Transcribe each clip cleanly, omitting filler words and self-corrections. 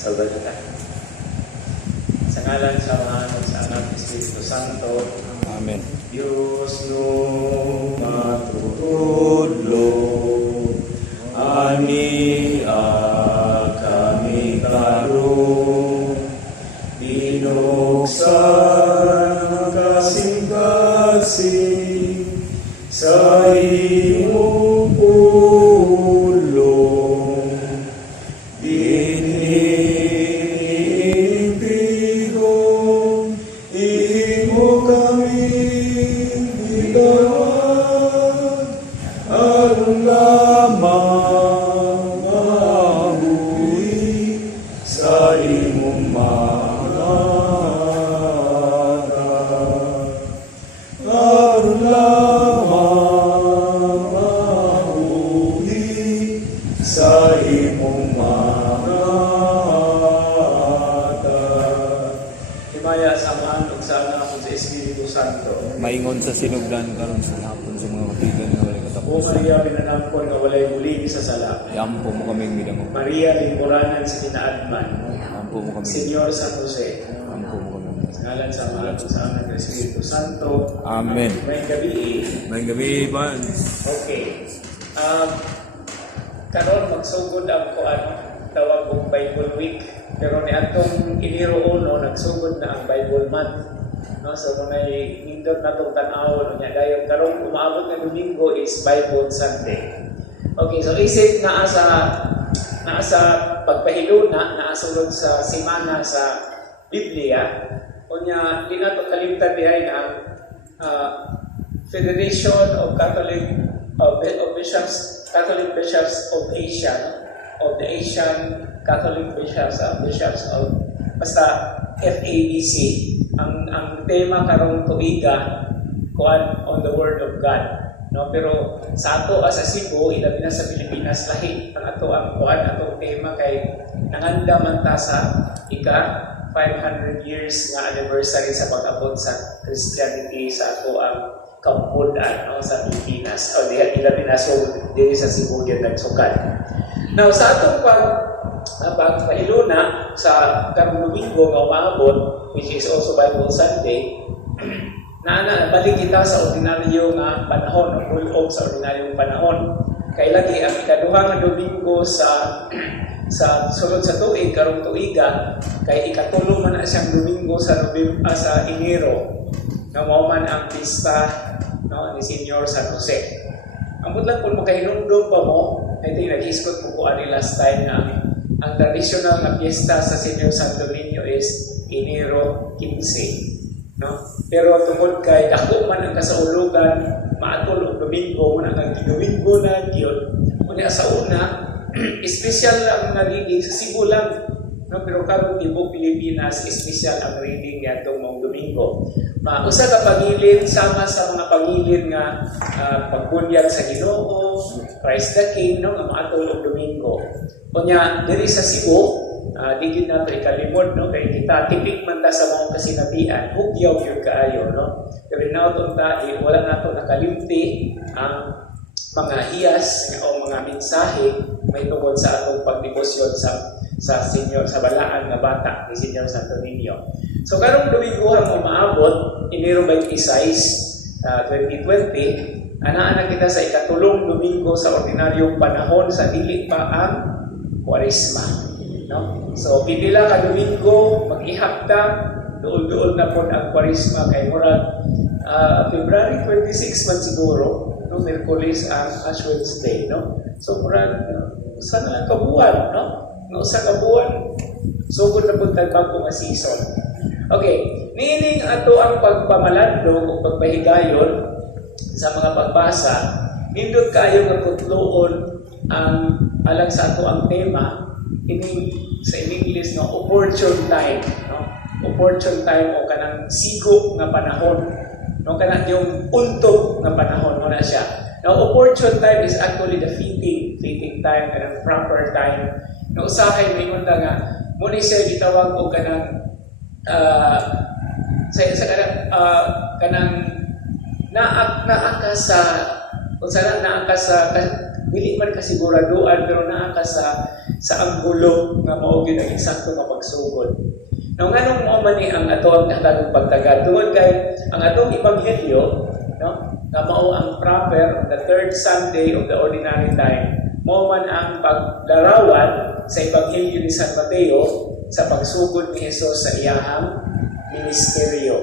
sa balita. Sa ngalan sa mga sa anak Espiritu Santo. Amen. Diyos no matutudlo, ani kami karon, binuksan kasing-kasing sa iyong pulong, dinigdigong imo kami bigawad, aron lamang mabuhi sa imong mangaral, aron lamang mabuhi sa imong mangaral. Himaya samahan ug sana ako sa Espiritu Santo. Maingon sa sinugdan karon sa hapon sa mga kaibigan nga walay O katapusan. Maria, pinanangkon nga walay muli sa sala. Yampo mo kaming midangog. Maria, lingkuranan sa kinaadman. Yampo mo kami. Senyor San Jose. Yampo mo kami. Sa ngalan sa mga sa anak ng Espiritu Santo. Amen. May gabi. May gabi, Vance. Okay. Karon magsugod ang tawag kong Bible Week. Pero ni atong Enero 1, nagsugod na ang Bible Month. No, so kung ay nindot na itong tanaw, niya dahil karong umaabot na Domingo is Bible Sunday. Okay, so isip na sa pagpahiluna, naasulod sa simana sa Biblia, kunya di na ito kalimtan dihay na Federation of Catholic Bishops of Asia, of the Asian Catholic Bishops of basta FABC. Ang tema karong tuiga kuan on the Word of God, no? Pero sa ato sa Cebu, ilabi na sa Pilipinas, lahi ang ato ang kuan atong tema kay nanganda man ta sa ika 500 years nga anniversary sa pag-abot sa Christianity sa ato ang kampudan, no, sa Pilipinas. O diha ilabi na so diri sa Cebu gyud nagsukat. Now sa atong pagpahiluna sa karong Domingo nga umaabot, which is also Bible Sunday, balik kita sa ordinaryo nga panahon, o hulog sa ordinaryong panahon. Kay lagi ang ikaduha nga Domingo sa sulod sa tuig, karong tuiga, kay ikatulo man na siyang Domingo sa Enero, nga mao man ang pista, no, ni Senyor San Jose. Ang budlag kung makahinumdum pa mo, I think nag-iskot mo ko ani last time na ang traditional na piyesta sa Senyor Santo Niño is Enero 15. No? Pero tungod kay dako man ang kasaulugan, maatol og Domingo, muna kang Domingo na gyud. Unya sa una, espesyal lang na reading sa Cebu lang. No? Pero karong tibok Pilipinas, espesyal ang reading ngadtong mong Domingo. Usa ka pagilid sama sa mga pagilid nga pagbunyag sa Ginoo, Christ the King, no, nga maatol og Domingo. Kunya diri sa Cebu, digid na ito ikalimod, no, kay kita tipik man ta sa mga kasinabihan, hugyaw yun kaayo, no. Pero naoton ta, wala na ito nakalimti ang mga hiyas o mga mensahe may tungkol sa atong pagdebosyon sa Senyor, sa balaan na bata ni Senyor Santo Niño. So karong Domingo ang umaabot, Enero 26, 2020, ana kita sa ikatulong Domingo sa ordinaryong panahon sa dili pa ang Kwaresma, no? So pipila ka Domingo, mag-ihap ta, duol-duol na po ang Kwaresma kay murag February 26 man siguro, no, Miyerkules ang Ash Wednesday, no? So murag sana kabuan, no? No, sa kabuan, sugod na po tagbang nga season. Okay, niining ato ang pagpamalandong o pagpahigayon sa mga pagbasa, nindot kayo nga kutloon ang alang sa ato ang tema in English, no, opportune time, no? Opportune time o kanang sigo nga panahon, no, kanang yung untog nga panahon mo na siya. Now, opportune time is actually the fitting time, kanang proper time. No, usahay may unta nga muna siya gitawag og kanang kanang naaka sa dili man kasiguraduan pero naaka sa sa anggulo nga mao gyud ang eksakto nga pagsugod. Now nganong mo man ni ang ato ang hatagong pagtagad tungod kay ang atong ebanghelyo, no, nga mao ang proper on the third Sunday of the ordinary time, mao man ang paglarawan sa ebanghelyo ni San Mateo sa pagsugod ni Hesus sa iyahang ministeryo,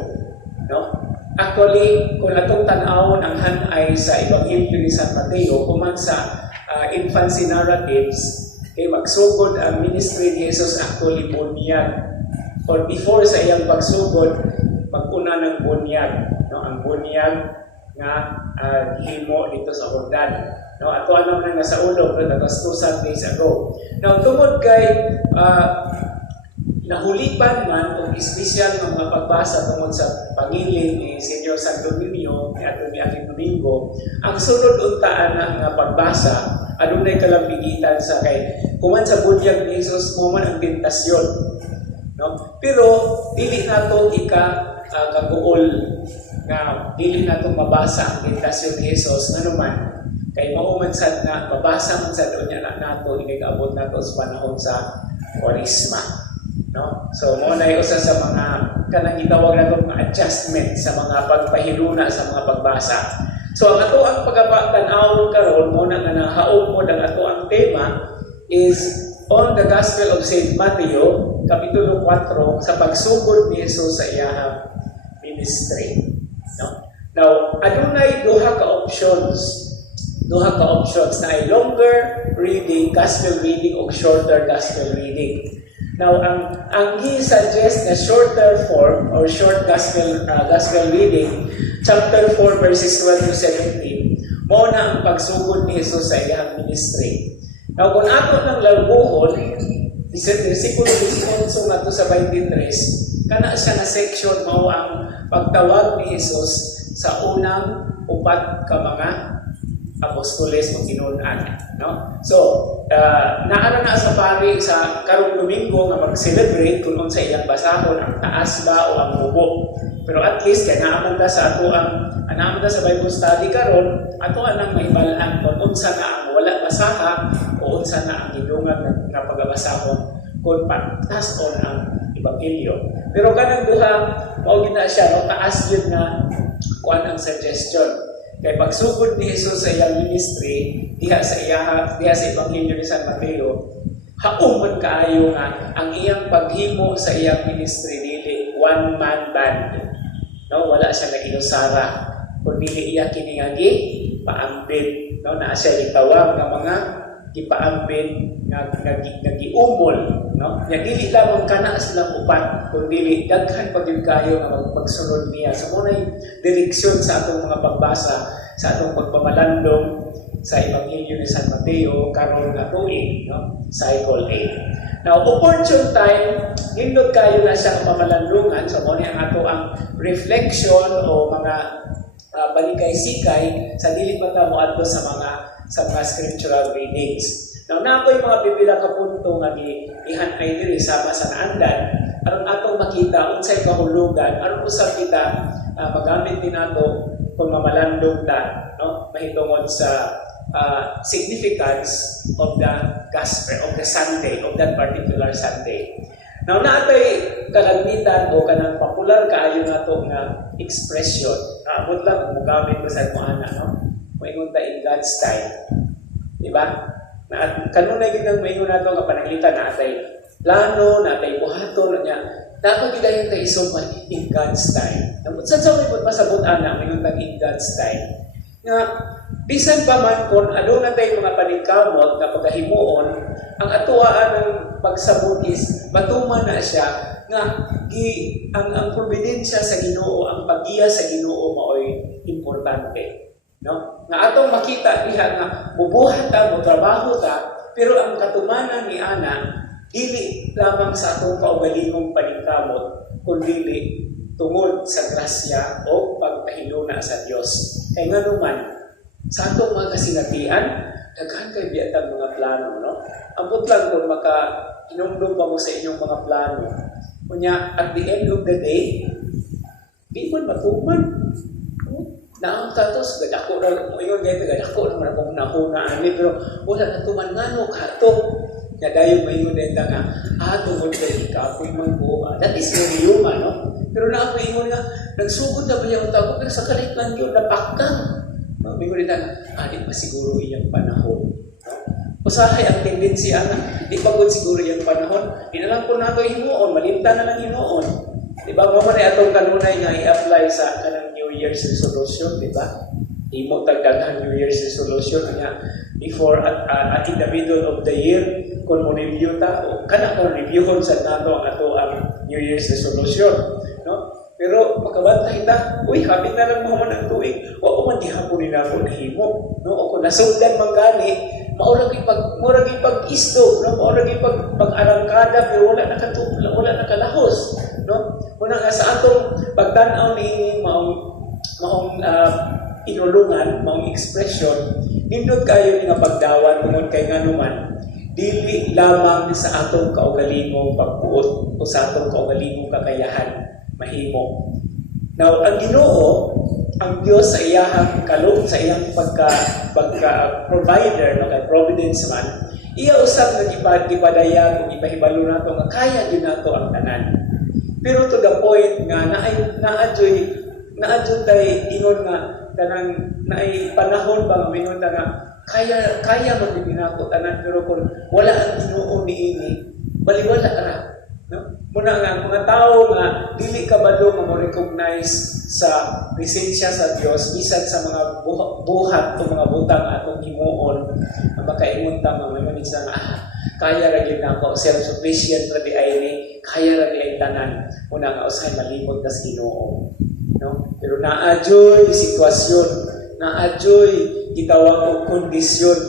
no? Actually, kung atong tan-awon ang hanay sa ebanghelyo ni San Mateo kuman sa infancy narratives, magsugod ang ministry ni Jesus actually bunyag. Or before sa iyang pagsugod, maguna ng bunyag, no? Ang bunyag nga himo dito sa Jordan. No, ato ano na nasa ulo, that was 2 Sundays ago. Now, tungod kay nahulipan man kung espesyal ng mga pagbasa tungkol sa pangiling ni Senyor Santo Niño ni Ato ni Aking Domingo, ang sunod untaan na nga pagbasa, adunay kalambigitan sa kay kuman sa bunyag ni Jesus mo man ang tentasyon. No? Pero dili nato kaguol nga dili nato mabasa ang tentasyon ni Jesus nanuman kay mao man sad na mabasa man sad unya na nato inigabot nato sa panahon sa Kwaresma. No? So, mo na usa sa mga kanang gitawag nato mga adjustment sa mga pagpahiluna sa mga pagbasa. So, ang ato ang pagkapatan-awon karon mo na nga nahaon mo ang ato ang tema is on the Gospel of St. Matthew, Kapitulo 4, sa pagsugod ni Jesus sa iyahang ministry. No? Now, adunay duha ka options na ay longer reading, gospel reading o shorter gospel reading. Now, ang i-suggest na shorter form or short gospel reading, chapter 4 verses 12 to 17, mo na ang pagsugod ni Jesus sa iyang ministry. Now, kung ato ng labuhon, versikulo 18 nga to sa 23, kana siya na section mao ang pagtawag ni Jesus sa unang upat ka mga apostoles o tinunan, no? So, naara na sa pari sa karong Domingo nga mag-celebrate kung unsa iyang basahon ang taas ba o ang mubo. Pero at least kaya naaman ta sa ato ang sa Bible study karon, ato anang mahibalaan kung unsa na ang wala basaha o unsa na ang gidungag nga pagabasahon kung patas on ang ebanghelyo. Pero kanang duha mao gina siya no, taas yun nga kuan ang suggestion. Kay pagsugod ni Jesus sa iyang ministry, diha sa ebanghelyo ni San Mateo, haom man kaayo nga ang iyang paghimo sa iyang ministry dili one man band. No, wala siya naginusara, kundi iya kini nga paambin, no, na siya gitawag nga mga gipaambin nga giumol, no? Nya dili lamang kana silang upat, kundi daghan pa gyud kayo nga magsunod niya. So mo nay direksyon sa atong mga pagbasa, sa atong pagpamalandong sa ebanghelyo ni San Mateo karon nga tuig, no? Cycle 8. Now, opportune time, nindot kayo na siyang pamalandungan. So mo ang ato ang reflection o mga balikay-sikay sa dili pa ta moadto sa mga scriptural readings. Now, napoy mga pipila ka punto nga ihanay diri sama sa naandan aron atong makita unsay kahulugan aron usab kita magamit din nato kung mamalandong ta, no, mahitungod sa significance of the gospel of the Sunday, of that particular Sunday. Now, naatay kalagmitan o kanang popular kaayo nato nga expression. Amot lang kung gamit ko sa mo ana, no? Moingon ta in God's time. Di ba? Na kanunay gid ang moingon nato nga pananglitan na atay plano, na atay buhaton nya. Dapat gidayon ta isuman in God's time. Sa may pasabot ana moingon ta in God's time. Nga bisan pa man kung aduna tay mga paningkamot na pagkahimuon, ang atuaan ng pagsabot is matuman na siya nga ang providensya sa Ginoo, ang paggiya sa Ginoo maoy importante. No? Nga atong makita diha nga bubuhat ta, motrabaho ta, pero ang katumanan ni ana dili lamang sa atong kaugalingong paningkamot, kundi tungod sa grasya o pagpahiluna sa Dios. Kay nganuman sa atong mga kasinatian, daghan kay biyatang mga plano, no? Ambot lang kung maka-inumdum pa mo sa inyong mga plano. Kunya, at the end of the day, di mo matuman. Na ang tatos, gadako na, ngayon ganito, gadako naman akong nahunaan. Pero wala natuman nga, no, kato. Kaya dahil may yun din nga, tungkol kay ikapoy mangbuha. That is very human, no? Pero na ako ingon nga, nagsugod na ba yung tao? Pero sa kalit lang yun, napakang. No? May ngunit nga, di pa siguro iyang panahon. No? Usahay ang tendency, di pa good siguro iyang panahon. Di na lang po nato hinuon, malimta na lang hinuon. Diba, mamari atong kanunay nga i-apply sa kanang New Year's resolution, diba? Imo tagdaghang New Year's resolution nga before at in the middle of the year kung mo review ta o kana mo reviewon sa nato ang ato ang New Year's resolution, no? Pero pagkabantay ta, happy na lang mo man ang tuig. O man di hapon ni nako nahimo, no? O kung nasugdan man gani, maura gyud pag-isdo, no? Maura gyud pag-arangkada pero wala nakalahos, no? Muna nga sa atong pagtan-aw ni maong inulungan, maong expression, nindot kayo nga pagdawan tungod kay nganuman, dili lamang sa atong kaugalingong pagbuot o sa atong kaugalingong kakayahan mahimo. Now, ang Ginoo, ang Dios sa iyang sa iyang pagka-provider, no, kay providence man, iya usab nga gipadayag ug ipahibalo nato nga kaya gyud nato ang tanan. Pero to the point nga naadyoy tay ingon nga kanang naay panahon ba mingon ta nga kaya magdinako tanan pero kung wala ang Ginoo niini baliwala ra, no? Muna nga mga tao nga dili kabalo nga mo-recognize sa presensya sa Dios bisan sa mga buhat o mga butang atong himuon nga makaingon ta nga may isa nga kaya ra gyud nako, self-sufficient ra di ay ni, kaya ra di ay tanan. Muna nga usahay malimot kas Ginoo, no? Pero naadyoy sitwasyon, naadyoy gitawag og kondisyon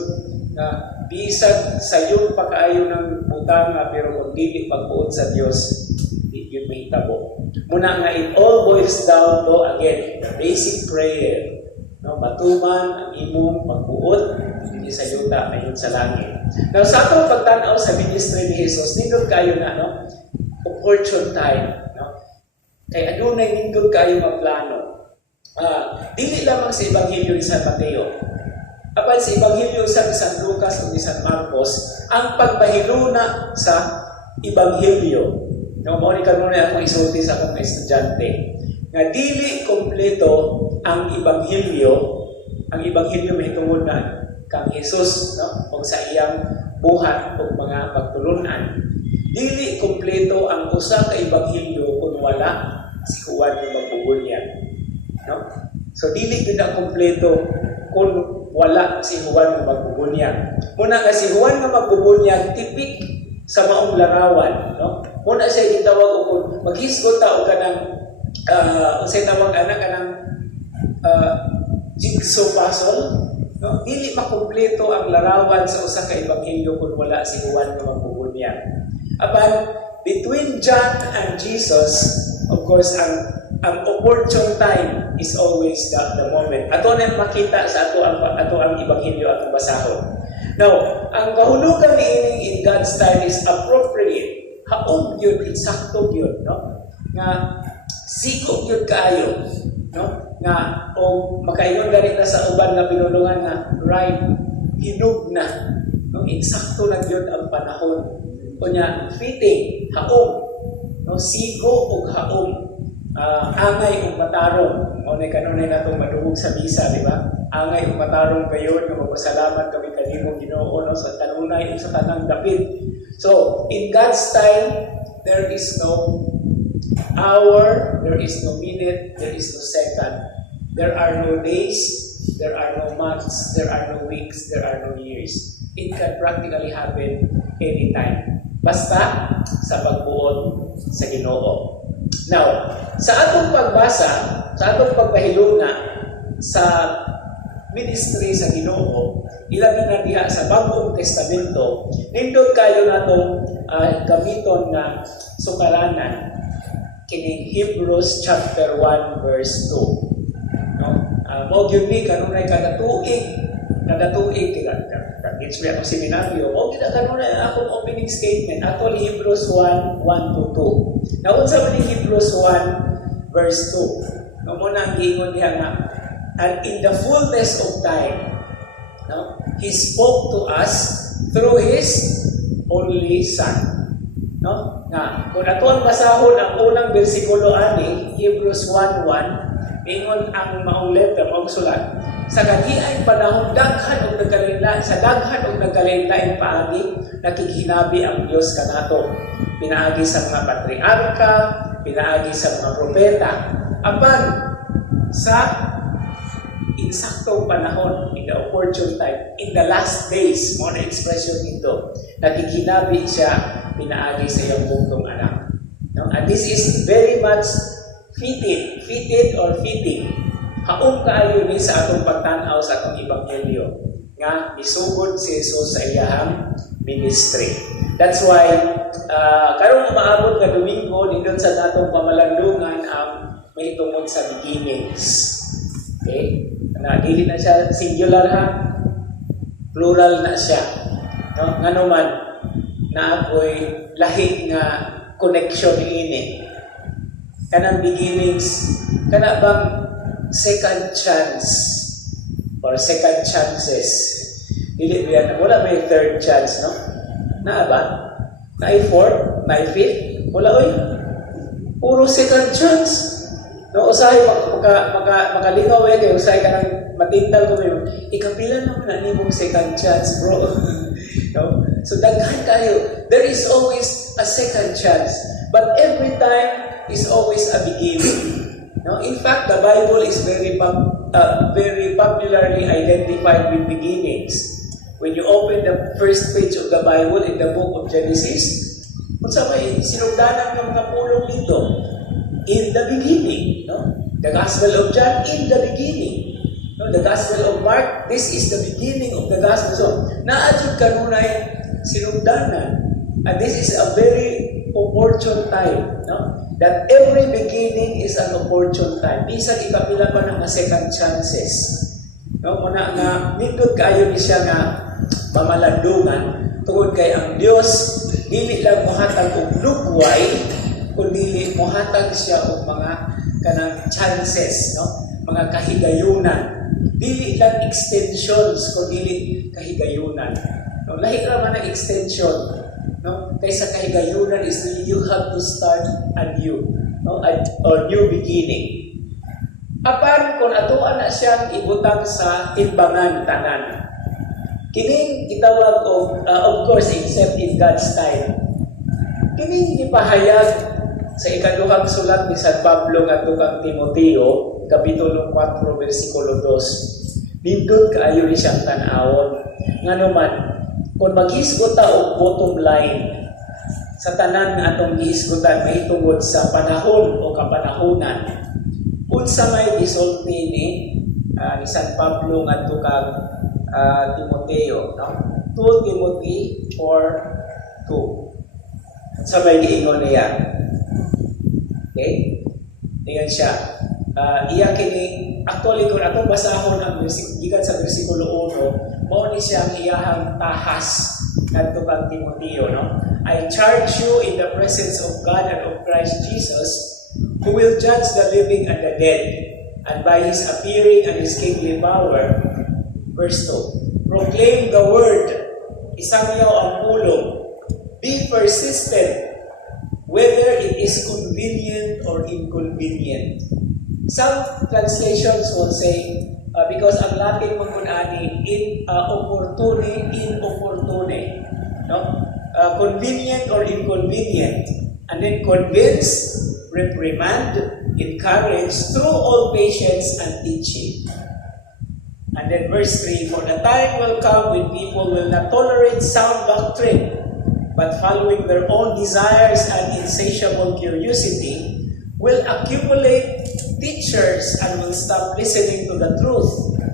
na bisan sa iyo pagkaayo ng butang pero kung dili pagbuot sa Dios, di gyud mahitabo. Muna nga it all boils down to again the basic prayer, no? Matuman ang imong pagbuot hindi sa yuta ayon sa langit. Now sa atong pagtan-aw sa ministry ni Jesus, nindot kayo na, no? Opportune time, no? Kay adunay nindot kayo nga plano. Dili lamang sa Ebanghelyo ni San Mateo, apan sa Ebanghelyo sa San Lucas o ni San Marcos, ang pagpahiluna sa Ebanghelyo. No, mo ni kanunay ako isulti sa akong estudyante nga dili kompleto ang Ebanghelyo mahitungod na kang Jesus, no, o sa iyang buhat o mga pagtulunan. Dili kompleto ang usa ka Ebanghelyo kung wala si Juan nga magbubunyag. No? So dili gyud ang kompleto kung wala si Juan nga magbubunyag. Muna nga si Juan nga magbubunyag tipik sa maong larawan, no? Muna siya gitawag og kung maghisgot ta og kanang unsay tawag kanang jigsaw puzzle, no? Dili makumpleto ang larawan sa usa ka Ebanghelyo kung wala si Juan nga magbubunyag. Apan between John and Jesus, of course, ang opportune time is always the moment. Ato na makita sa ato ang Ebanghelyo atong basahon. Now, ang kahulugan niining in God's time is appropriate. Haog yun, eksakto yun, no? Nga sikop yun kaayo, no? Nga o makaingon ganit na sa uban nga pinulungan nga right, hinug na, no? Eksakto na yun ang panahon. Kunya fitting, haog, no? Siko o haog, angay o matarong. O kanunay na itong madugog sa misa, di ba? Angay o matarong kayo, na magpasalamat kami kanino Ginoo, no? Sa tanunay o sa tanang dapit. So, in God's time, there is no hour, there is no minute, there is no second. There are no days, there are no months, there are no weeks, there are no years. It can practically happen anytime. Basta sa pagbuot sa Ginoo. Now, sa atong pagbasa, sa atong pagpahiluna sa ministry sa Ginoo, ilabi na diha sa Bagong Testamento, nindot kayo natong gamiton nga sukaranan kining Hebrews chapter 1 verse 2. No? Mo gyud ni kanunay kada tuig it's we atong seminaryo. Mo gyud kanunay akong opening statement. Actually Hebrews 1:1 to 2. Now unsa man Hebrews 1 verse 2? No mo nang giingon diha nga, and in the fullness of time, no, He spoke to us through His only Son. No? Nga, kung ato ang basahon ang unang bersikulo ani, Hebrews 1:1, ingon ang maong letra, maong sulat, sa gagiay panahon daghan og nagkalain-lain, sa daghan og nagkalain-lain paagi, nakikhinabi ang Dios kanato. Pinaagi sa mga patriarka, pinaagi sa mga propeta, apan sa insaktong panahon, in the opportune time, in the last days, mo na expression nito, nakikinabi siya, pinaagi sa iyong buktong anak. No? And this is very much fitted or fitting. Haong kaayo ni sa atong pagtanaw sa atong ebanghelyo nga isugod si Jesus sa iyahang ministry. That's why karong umaabot nga Domingo nindot sa atong pamalandungan ang may tungod sa beginnings. Okay? Dili na siya singular ha, plural na siya. No? Nga naman na ako'y lahi nga connection ini. Kanang beginnings, kana bang second chance or second chances? Dili ba wala may third chance, no? Naa ba? Naay fourth, naay fifth, wala oy. Puro second chance. No, usahay makalingaw kay usahay ka nang matintal ko mo. Ikapila naman na nimong second chance, bro. No? So daghan kayo. There is always a second chance, but every time is always a beginning. No? In fact, the Bible is very popularly identified with beginnings. When you open the first page of the Bible in the book of Genesis, kung sa may sinugdanan ng mga pulong dito, in the beginning, no? The Gospel of John, in the beginning. No? The Gospel of Mark, this is the beginning of the Gospel. So, naadjud kanunay sinugdanan. And this is a very opportune time, no? That every beginning is an opportune time. Bisan ikapila pa ng second chances. No? Muna nga, nindot kayo ni siya nga pamalandungan tungod kay ang Dios dili lang mohatag og lugway, kundi mohatag siya og mga kanang chances, no? Mga kahigayunan. Dili lang extensions, kundi kahigayunan. No? Lahi ra man ang extension, no? Kaysa kahigayunan is really you have to start anew, no? Or new beginning. Apan kung atuan na siyang ibutang sa timbangan tanan, kining gitawag of course except in God's time. Kining gipahayag sa ikaduhang sulat ni San Pablo ngadto kang Timoteo, kapitulo 4 bersikulo 2. Nindot kaayo ni siyang tan-awon. Nganuman, kung maghisgot ta og bottom line sa tanan nga atong gihisgotan mahitungod sa panahon o kapanahonan, unsa may gisulti ni San Pablo ngadto kang Timoteo, no? 2 Timothy 4:2. Sa may giingon niya. Okay? Tingnan siya. Iya kini actually kung atong basahon ang gikan sa bersikulo 1, mao ni siya ang iyahang tahas ngadto kang Timoteo, no? I charge you in the presence of God and of Christ Jesus, who will judge the living and the dead, and by His appearing and His kingly power. Verse 2. Proclaim the word. Isangyaw ang pulong. Be persistent, whether it is convenient or inconvenient. Some translations will say, because ang Latin magkunani, opportune, inopportune. No? Convenient or inconvenient. And then convince, reprimand, encourage through all patience and teaching. And then verse 3, for the time will come when people will not tolerate sound doctrine, but following their own desires and insatiable curiosity, will accumulate teachers and will stop listening to the truth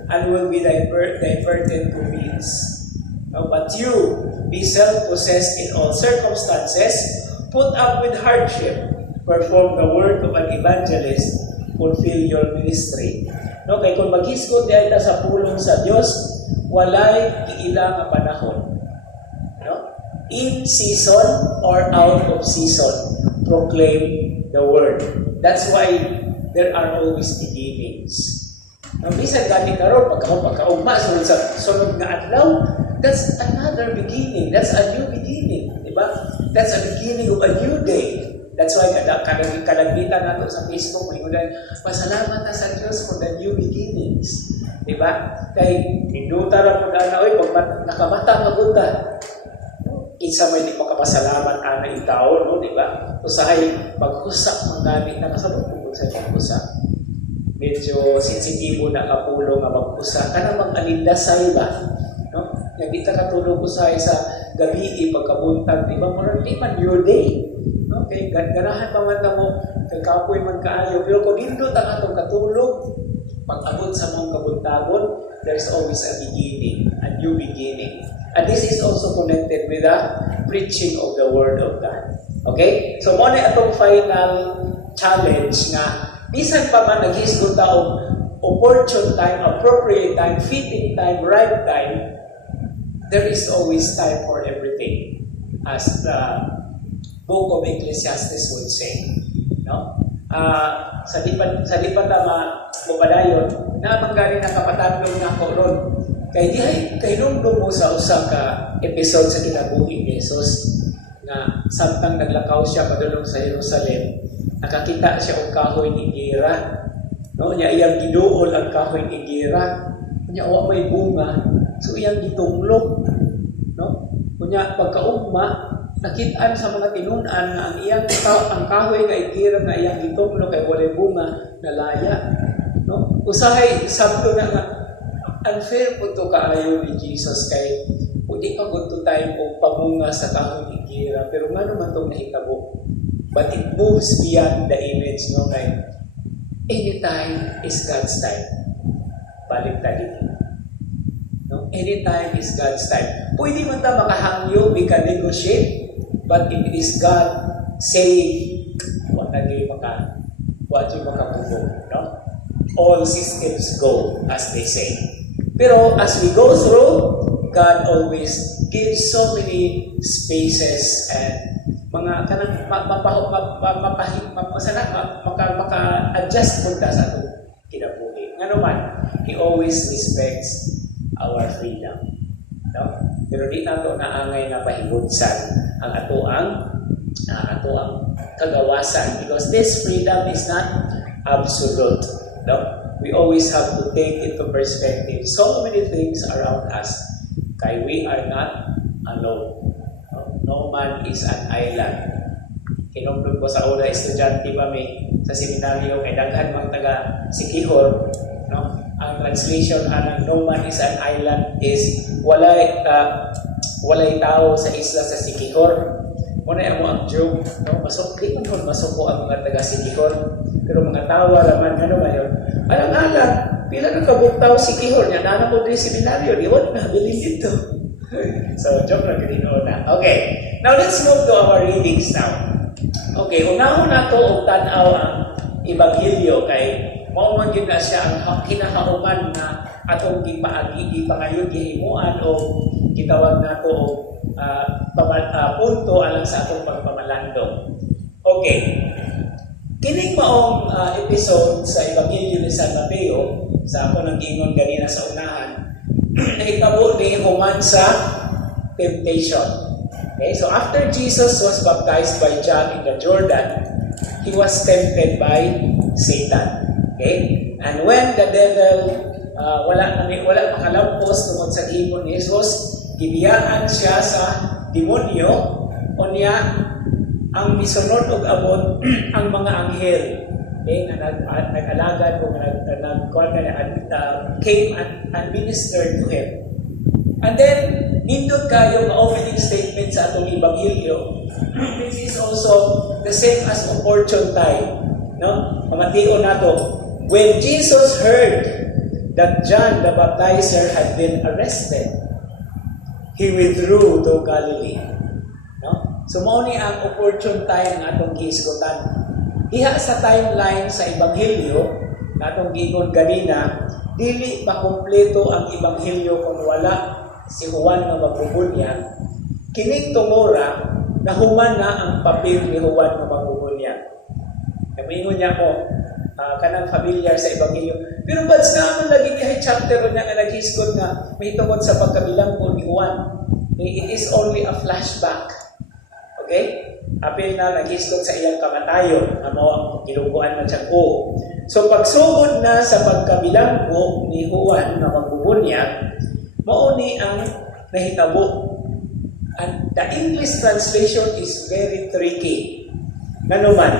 and will be diverted to myths. No, but you, be self-possessed in all circumstances, put up with hardship, perform the work of an evangelist, fulfill your ministry. No, kay kung maghisgot diay ta sa pulong sa Dios, walay giila nga panahon. No? In season or out of season, proclaim the word. That's why there are always beginnings. Ang bisan gani karon pagkaugma sunod nga adlaw, That's another beginning. That's a new beginning. Diba? That's a beginning of a new day. That's why kalagbitan nato sa Facebook, pasalamat na sa Diyos for the new beginnings. Diba? Kay hinduta ra po na, oy, pag nakamata mabuta. Isa may di makapasalamat ana itaw, no? Diba? Usahay, paghusak manggamit na kasabot po sa paghusak. Medyo sensitibo na kapulo nga maghusak. Kana mag-alindasay ba? No? Nagita katulog usahay sa gabi, pagkabuntag, diba? Mura, di man your day. Okay, ganahan pa man mo, kakapoy man kaayo. Pero kung dito ang atong katulog, pag-abot sa mong kabuntagon, there's always a beginning, a new beginning. And this is also connected with the preaching of the Word of God. Okay? So, muna itong final challenge na bisan pa man nag-iisgot taong opportune time, appropriate time, fitting time, right time, there is always time for everything. As the Book of Ecclesiastes would say. No? Sa di pa tama mupadayon, na manggaling na kapatandong na ko ron. Kay nungdong mo sa usa ka episode sa kinabuhi ni Jesus na samtang naglakaw siya padulong sa Jerusalem, nakakita siya og kahoy ni gira. No, nya iyang giduol ang kahoy ni gira. Nya wa may bunga, so iyang gitunglok. No? Kunya pagkaugma, nakitaan sa mga tinunan na ang kahoy nga igira nga iyang gitunglok kay walay bunga nalaya. No? Usahay sabto na nga unfair po to kaayo ni Jesus kay hindi pa good to time o pamunga sa kahoy ni gira, pero nga naman itong nahitabo. But it moves beyond the image, no? Kay anytime is God's time. Balik tayo dito. No? Anytime is God's time. Pwede man ta makahangyo, we can negotiate, but if it is God saying, wag makapugong, no? All systems go, as they say. Pero as we go through, God always gives so many spaces and mga kanang maka-adjust punta sa itong kinabuhi. Nga naman, He always respects our freedom. No? Pero di nato naangay na pahigutsan ang atoang kagawasan, because this freedom is not absolute. No? We always have to take into perspective so many things around us. Kaya we are not alone. No man is an island. Kinumdum ko sa una estudyante pa sa seminaryo kay daghan mang taga Sikihor. No? Ang translation anang no man is an island is walay tao sa isla sa Sikihor. Muna mo ang joke, no? Masukli man masuko ang mga taga Sikihor. Pero mga tawa laman, ano ba yun? Alang-alang, pila na kabuktaw Sikihor niya, nana mo din seminaryo, di wala na bilhin dito. So, joke lang din na. Okay, now let's move to our readings now. Okay, unahon na to og tanaw ang Ebanghelyo kay mao gyud na siya ang kinahauman na atong gipangayon gihimuan o gitawag nato punto alang sa atong pagpamalandong. Okay. Kining maong episode sa Ebanghelyo ni San Mateo, sa ako nang giingon ganina sa unahan, nahitabo ni human sa temptation. Okay, so after Jesus was baptized by John in the Jordan, he was tempted by Satan. Okay? And when the devil wala makalampos tungod sa gihimo ni Jesus, gibiyaan siya sa demonyo, unya ang misunod og abot ang mga anghel. Okay, na nag-alagad o came and ministered to him. And then, nindot kayo ang opening statement sa atong Ebanghelyo, which is also the same as opportune time. No? Pamatio nato. When Jesus heard that John the Baptizer had been arrested, he withdrew to Galilee. No? So, mao ni ang opportune time ng atong giisgotan. Diha sa timeline sa Ebanghelyo, na atong giingon ganina, dili pa kumpleto ang Ebanghelyo kung wala si Juan nga magbubunyag. Kining tumora, nahuman na ang papel ni Juan nga magbubunyag. Kamingon niya ko, kanang familiar sa Ebanghelyo. Pero bads naman lagi niya chapter niya nga naghisgot nga may tungod sa pagkabilang po ni Juan. It is only a flashback. Okay? Apil na naghisgot sa iyang kamatayon. Amo ang giluguan man siya ko. So pagsugod na sa pagkabilang po ni Juan na magbubunyag, mauni ang nahitabo. And the English translation is very tricky. Nanuman,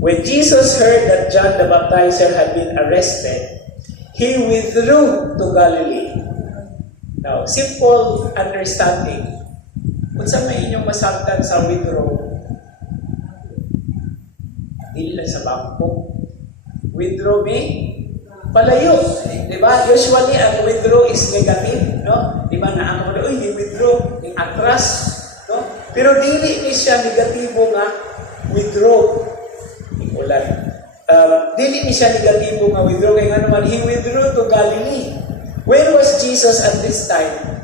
when Jesus heard that John the Baptizer had been arrested, he withdrew to Galilee. Now, simple understanding. Kung saan may inyong masangtan sa withdraw, dili lang sa bangko. Withdraw me, palayo. Diba? Usually, ang withdraw is negative. No? Diba na ako, uy, withdraw, yung atras. No? Pero dili ni siya negatibo nga withdraw. Ulan. Dili ni siya negatibo nga withdraw. Kaya nga naman, he withdrew to Galilee. Where was Jesus at this time?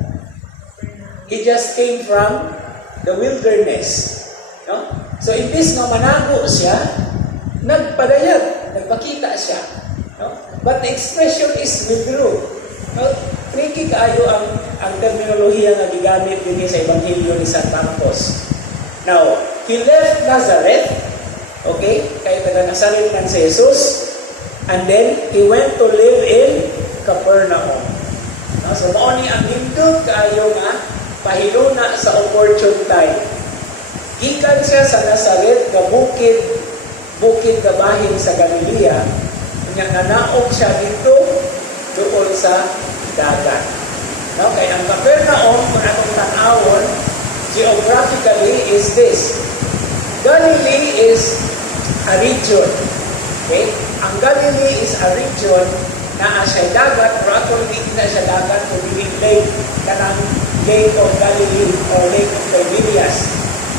He just came from the wilderness. No? So, imbis na manago siya, nagpadayag, nagpakita siya. No? But the expression is withdrew. No? Tricky kaayo ang terminolohiya na gigamit din sa Ebanghelyo ni San Marcos. Now, he left Nazareth, okay, kaya taga-Nazareth man si Jesus, and then he went to live in Capernaum. No? So, mauni ang hindog kaayo nga pahiluna sa opportune time. Gikan siya sa Nazareth, ka bukid gabahin sa Galilea, nga nanaog siya dito doon sa dagat. No? Kaya ang Capernaum, kung atong tanawon, geographically is this. Galilee is a region. Okay? Ang Galilee is a region na siya dagat, pero actually hindi na siya dagat, kundi lake, kanang Lake of Galilee or Lake of Tiberias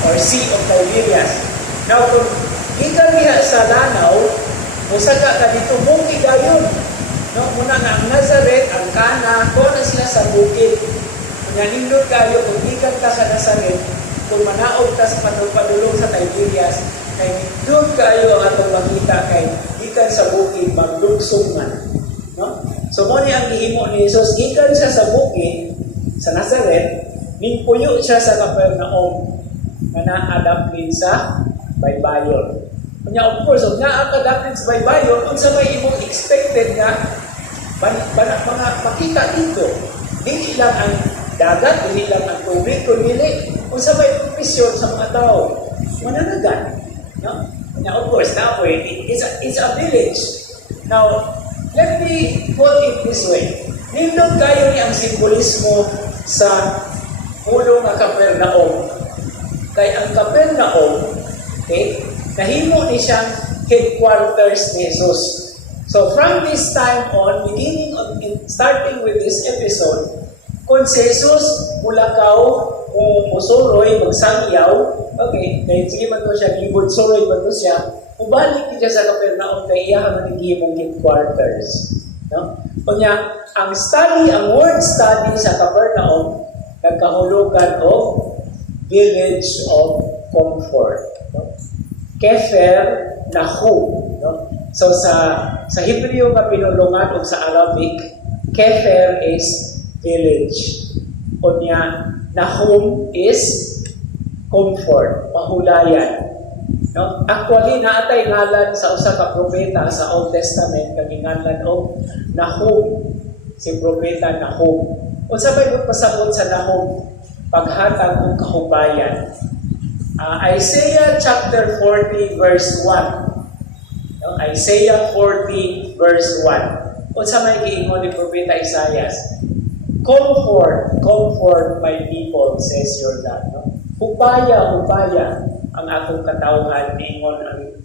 or Sea of Tiberias. Now, kung ikan niya sa Lanao, musaga ka dito, bukid ayon. No? Muna nga ang Nazareth, ang Cana, kung na sila sa bukid. Kung nindot kayo, kung ikan ka sa Nazareth, kung manaog ka sa padulong sa Tiberias, kay doon kayo ang atong makita kay ikan sa bukid, maglugsong man. No? So, mo niya ang gihimo ni Jesus, ikan siya sa bukid, sa Nazareth, ninpuyo siya sa Capernaum na na-adapt din sa baybayon. Kanya, of course, kung na-adapt din sa baybayon, kung sa may imong expected nga, mga makita dito, hindi lang ang dagat, hindi lang ang tubig, kundi kung sa may propisyon sa mga tao, mananagan. No? Kanya, of course, that way, it's a village. Now, let me put it this way. Nindot kayo ni ang simbolismo sa ulo nga Capernaum. Kay ang Capernaum, okay, nahimo ni siyang headquarters ni Jesus. So from this time on, starting with this episode, kung si Jesus mulakaw, musuroy, magsangyaw, okay, dahil sige man to siya, libod suroy man to siya, ubalik niya sa Capernaum kay iya ang nagigimong headquarters. No? Kunya, ang word study sa Capernaum, nagkahulugan o village of comfort. No? Kefer Nahum. No? So sa Hebreo nga pinulungan o sa Arabic, Kefer is village. Kunya, Nahum is comfort, pahulayan. No? Actually, naatay ngalan sa usa ka propeta sa Old Testament, kagingalan o Nahum, si propeta Nahum. Unsa may pasabot sa Nahum? Paghatag ng kahubayan. Isaiah chapter 40 verse 1. No? Isaiah 40 verse 1. Unsa may giingon ni propeta Isaiah? Comfort my people, says your God. No? Hubaya ang akong katawhan, ingon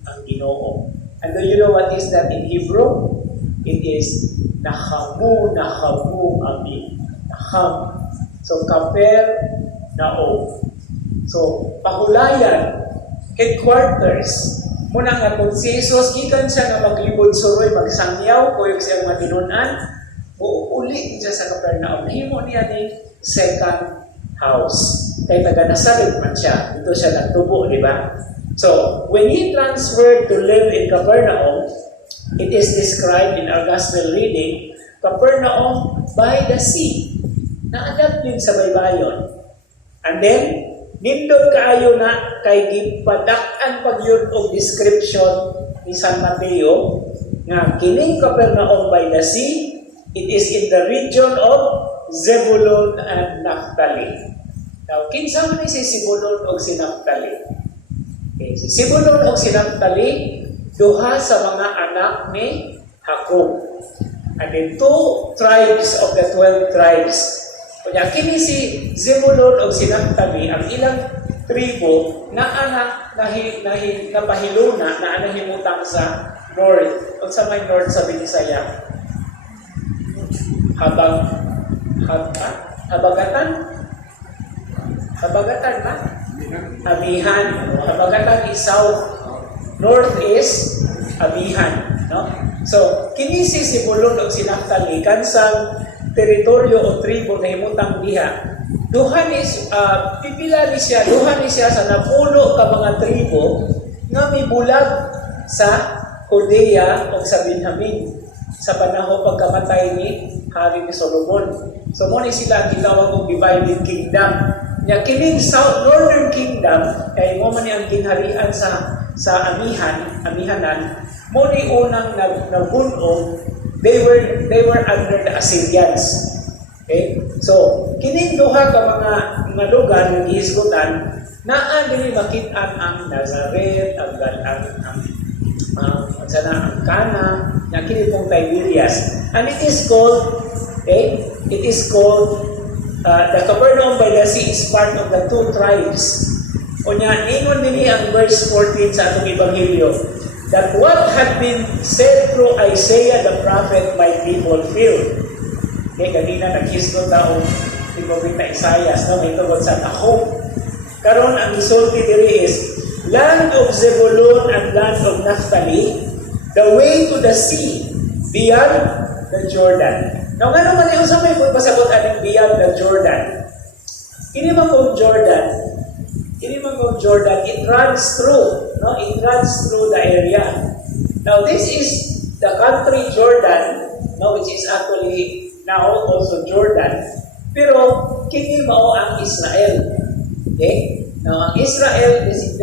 ang Ginoo. And do you know what is that in Hebrew? It is nahamu amin. Naham. So, Capernaum. So, pahulayan, headquarters. Muna nga kung si Jesus, gikan siya nga maglibod suroy, magsangyaw, kuyog siyang matinunan, uulit siya sa Capernaum. Nahimo niya ni second house. Kaya taga-Nazareth man siya. Dito siya nagtubo, di ba? So, when he transferred to live in Capernaum, it is described in our gospel reading, Capernaum by the sea. Naadap din sa baybayon. And then, nindot kaayo na kay gipadak-an pag yun og description ni San Mateo nga kining Capernaum by the sea, it is in the region of Zebulun and Naphtali. Now, kinsa man ni si Zebulun o si Naphtali? Okay, si Zebulun o si Naphtali, duha sa mga anak ni Jacob. And the two tribes of the 12 tribes. Kanya, kini si Zebulun o si Naphtali, ang ilang tribo na anak napahiluna na anahimutang sa north. O sa may north sa Binisaya? Habagatan ba? Amihan. Habagatan is south. North is Amihan. No? So, kini si Zebulun o si Naphtali, kansang teritoryo o tribo na himutang diha. Duha ni siya sa napuno ka mga tribo nga mibulag sa Judea o sa Benjamin sa panahon pagkamatay ni Hari ni Solomon. So mo ni sila gitawag og divided kingdom. Nya kining South Northern Kingdom kay mo man ang ginharian sa Amihanan, mo ni unang nabunog. They were under the Assyrians. Okay? So, kining duha ka mga lugar ng gihisgutan, naa dili makit-an ang Nazareth, ang Cana, na kini pong Tiberias. And it is called, the Capernaum by the sea is part of the two tribes. O niya, ningon nini ang verse 14 sa atong Ebanghelyo, that what had been said through Isaiah the prophet might be fulfilled. Okay, kanina nag-hisgot taong Propeta Isaias, no? May tungkol sa Nahum. Karon ang isulti diri is, land of Zebulun and land of Naphtali, the way to the sea, beyond the Jordan. Now, nga naman yung sa may pasagot aning beyond the Jordan. Kini man kong Jordan, it runs through, no? It runs through the area. Now, this is the country Jordan, no? Which is actually now also Jordan. Pero, kini mao ang Israel. Okay? Now, ang Israel, this is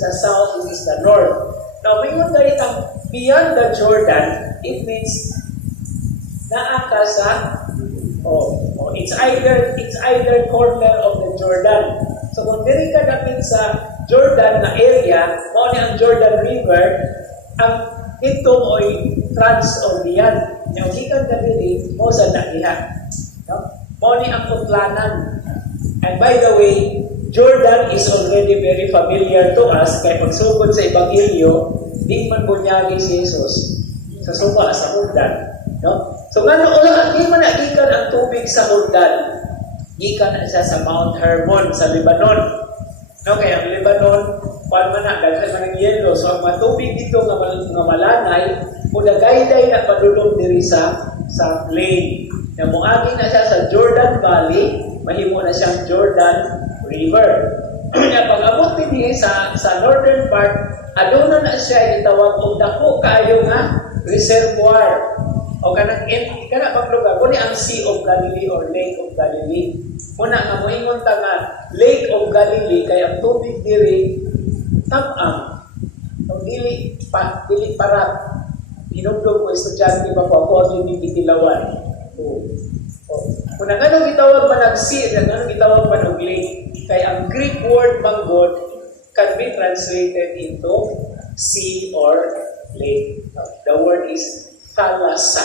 the south, this is the north. Now, mayroon ganitang beyond the Jordan, it means naaka sa it's either corner of the Jordan. So kung diri ka dapit sa Jordan na area, mao ni ang Jordan River, ang ito mo'y trans-Orian. Yung gikan ka diri, mo sa nakiha. No? Mao ni ang putlanan. And by the way, Jordan is already very familiar to us kay pagsugod sa Ebanghelyo, di man bunyagi si Jesus sa suba sa Jordan. No? So ngano di man nagikan ang tubig sa Jordan. Gikan na siya sa Mount Hermon sa Lebanon. No, kaya ang Lebanon, paano man na, dagdag man ng yelo. So ang matubig dito nga malanay, mudagayday na padulong diri sa plain. Na muagi na siya sa Jordan Valley, mahimo na siyang Jordan River. Kaya pag abot din sa northern part, aduna na siya itawag og dako kaayo nga reservoir. O kanang paglugar, kuni ang Sea of Galilee or Lake of Galilee. Muna nga moingon ta nga Lake of Galilee kay ang tubig diri tab-ang. Ang dili parat. Hinugdog ko estudyante pa ko ang Bitilawan. Kung anong gitawag man ang sea, anong gitawag man ang lake, kay ang Greek word manggod can be translated into sea or lake. The word is thalassa.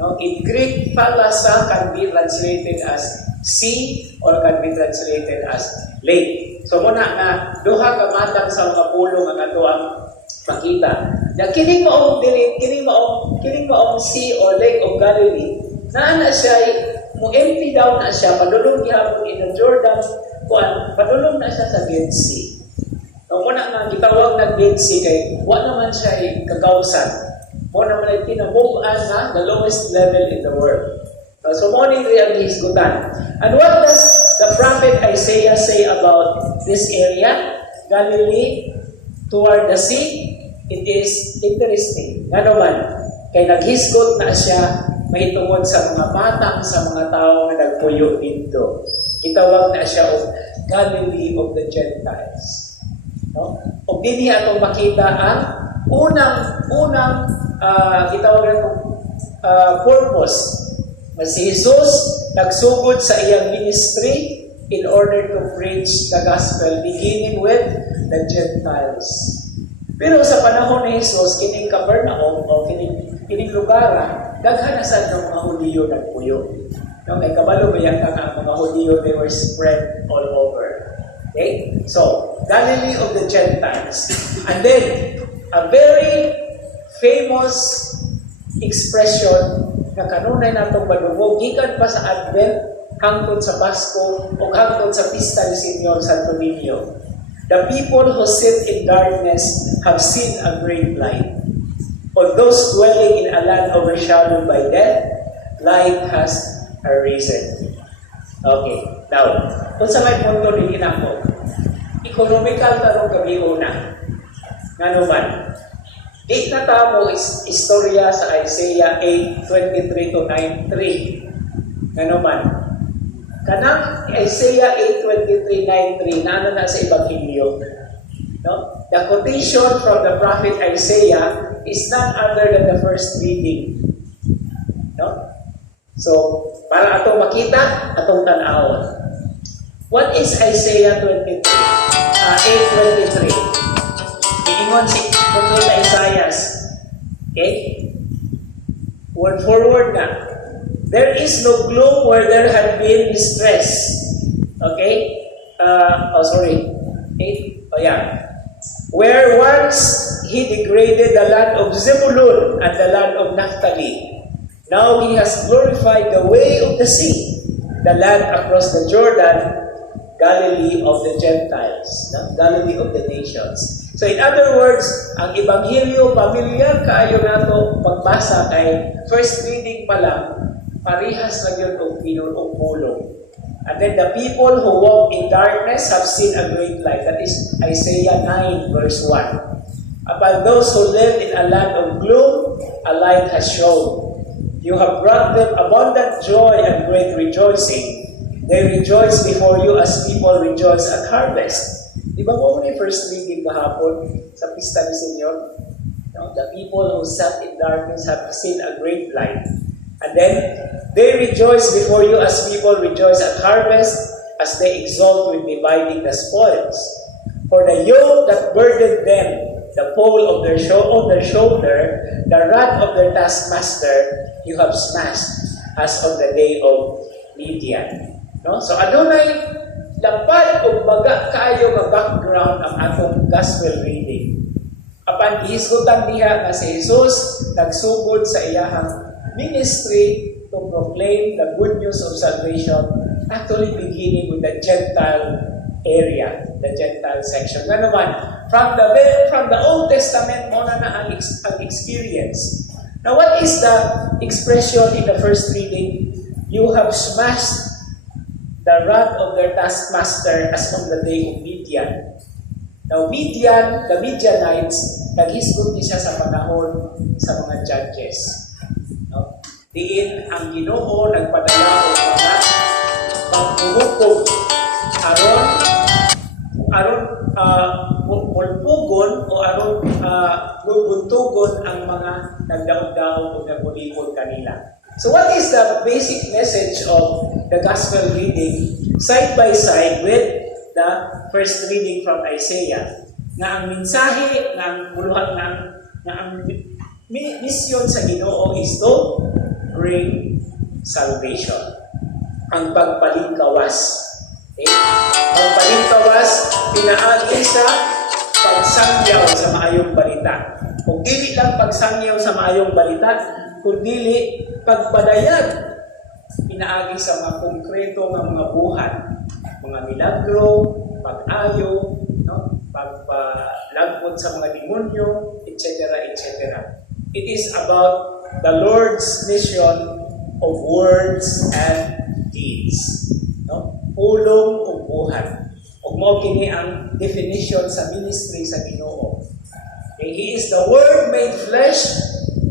No? In Greek, thalassa can be translated as sea or can be translated as lake. So muna nga, duha ka matang sa mga pulong ang ato ang makita. Na kining maong sea or lake of Galilee, na siya mo-empty down na siya, padulong gihapon in the Jordan, padulong na siya sa Dead Sea. So muna nga, gitawag na Dead Sea kay wala naman siya kagawsan. Mo naman ay tinamuan na the lowest level in the world. So mo ni ang hisgutan. And what does the prophet Isaiah say about this area? Galilee toward the sea? it is interesting. Nga naman, kay naghisgot na siya mahitungod sa mga batang, sa mga tao na nagpuyo dito. Itawag na siya of Galilee of the Gentiles. No? O dili atong makita ang unang itawag na purpose na si Jesus nagsugod sa iyang ministry in order to preach the gospel beginning with the Gentiles. Pero sa panahon ni Jesus, kining Capernaum o kining lugar, daghan na sad ng mga Hudiyo nagpuyo. No, kay kabalo bayan ka ang mga Hudiyo, they were spread all over. Okay? So, Galilee of the Gentiles. And then, a very famous expression na kanunay natong madungog gikan pa sa Advent hangtod sa Pasko o hangtod sa Pista ni Senyor Santo Niño. The people who sit in darkness have seen a great light. For those dwelling in a land overshadowed by death, light has arisen. Okay, now, kung sa may punto din ako, economical tarong gabi una. Nga naman, di na tamo istorya sa Isaiah 8:23 to 9:3. Nga naman, kanang Isaiah 8:23-9:3 na sa Ebanghelyo. No? The quotation from the prophet Isaiah is none other than the first reading. No? So, para atong makita, atong tan-awon. What is Isaiah 8:23? Iingon si Prophet Isaiah. Okay? Word for word na. There is no gloom where there had been distress. Okay? Sorry. 8. Oh, yeah. Where once he degraded the land of Zebulun and the land of Naphtali. Now he has glorified the way of the sea, the land across the Jordan, Galilee of the Gentiles, Galilee of the nations. So in other words, ang Ebanghelyo, pamilyar kaayo nato pagbasa kay first reading pa lang, parihas na yun og pinulong pulong. And then the people who walk in darkness have seen a great light. That is Isaiah 9 verse 1. Upon those who live in a land of gloom, a light has shone. You have brought them abundant joy and great rejoicing. They rejoice before you as people rejoice at harvest. Di ba mo ni first reading kahapon sa Pista ni Senyor? No? The people who sat in darkness have seen a great light. And then, they rejoice before you as people rejoice at harvest, as they exult with dividing the spoils. For the yoke that burdened them, the pole of their shoulder, the rod of their taskmaster, you have smashed, as on the day of Midian. No? So, adunay lapad o baga kaayo nga background ang atong gospel reading. Apan gihisgutan diha nga si Jesus nagsugod sa iyahang ministry to proclaim the good news of salvation, actually beginning with the Gentile area, the Gentile section. Nga naman, from the Old Testament, mo na ang experience. Now, what is the expression in the first reading? You have smashed the rod of their taskmaster as on the day of Midian. Now, Midian, the Midianites, naghisgot siya sa panahon sa mga judges. No? Diin ang Ginoo nagpadala o mga pagpuhukog pulpugon o bubuntugon ang mga nagdaog-daog o nagulipon kanila. So what is the basic message of the gospel reading side by side with the first reading from Isaiah? Nga ang mensahe, nga ang buluhan, nga ang mission sa Ginoo is to bring salvation. Ang pagpalingkawas. Okay? Pagpalingkawas, pinaagi sa pagsangyaw sa maayong balita. Kung dili lang pagsangyaw sa maayong balita, kung dili pagpadayag, pinaagi sa mga konkreto ng mga buhat, mga milagro, pag-ayo, no? Pagpalagpot sa mga demonyo, etc., etc. It is about the Lord's mission of words and deeds. No? Pulong o buhat. Ug mao kini ang definition sa ministry sa Ginoo. Okay? He is the Word made flesh.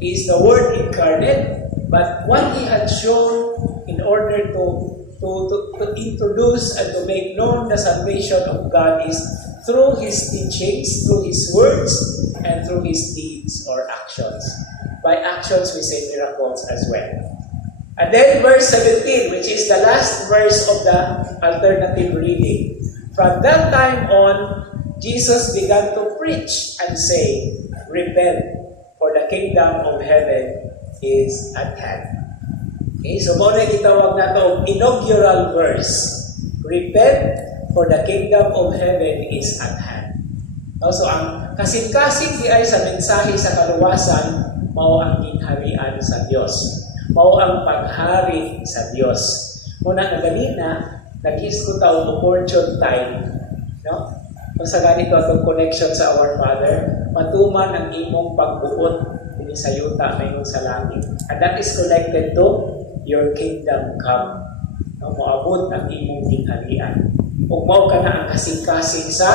He is the Word incarnate. But what He had shown in order to introduce and to make known the salvation of God is through His teachings, through His words, and through His deeds or actions. By actions, we say miracles as well. And then verse 17, which is the last verse of the alternative reading. From that time on, Jesus began to preach and say, "Repent, for the kingdom of heaven is at hand." Okay, so muna gitawag na ito inaugural verse. Repent, for the kingdom of heaven is at hand. So ang kasing-kasing di ay sa mensahe sa kaluwasan, mao ang ginharian sa Dios. Mao ang paghari sa Dios. Muna na ganina, nag-iskutaw opportune time. No? Kung sa ganito itong connection sa our Father, matuman ang imong pagbuot din sa yuta mayroon sa langit. And that is connected to your kingdom come. No? Moabot ang imong ginharian. Kung mao ka na ang kasing-kasing sa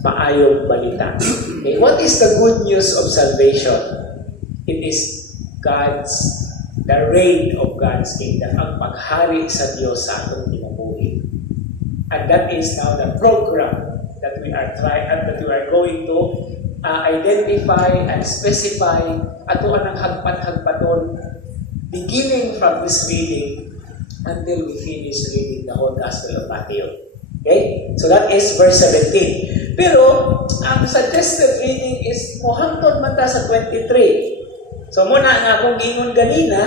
maayong balita. Okay, what is the good news of salvation? It is the reign of God's kingdom, ang paghari sa Diyos sa atong kinabuhi. And that is now the program that we are going to identify and specify ato ang hagpat-hagpaton beginning from this reading until we finish reading the whole Gospel of Matthew. Okay? So that is verse 17. Pero, ang suggested reading is mohangtod man ta sa 23. So muna nga kung gingon ganina,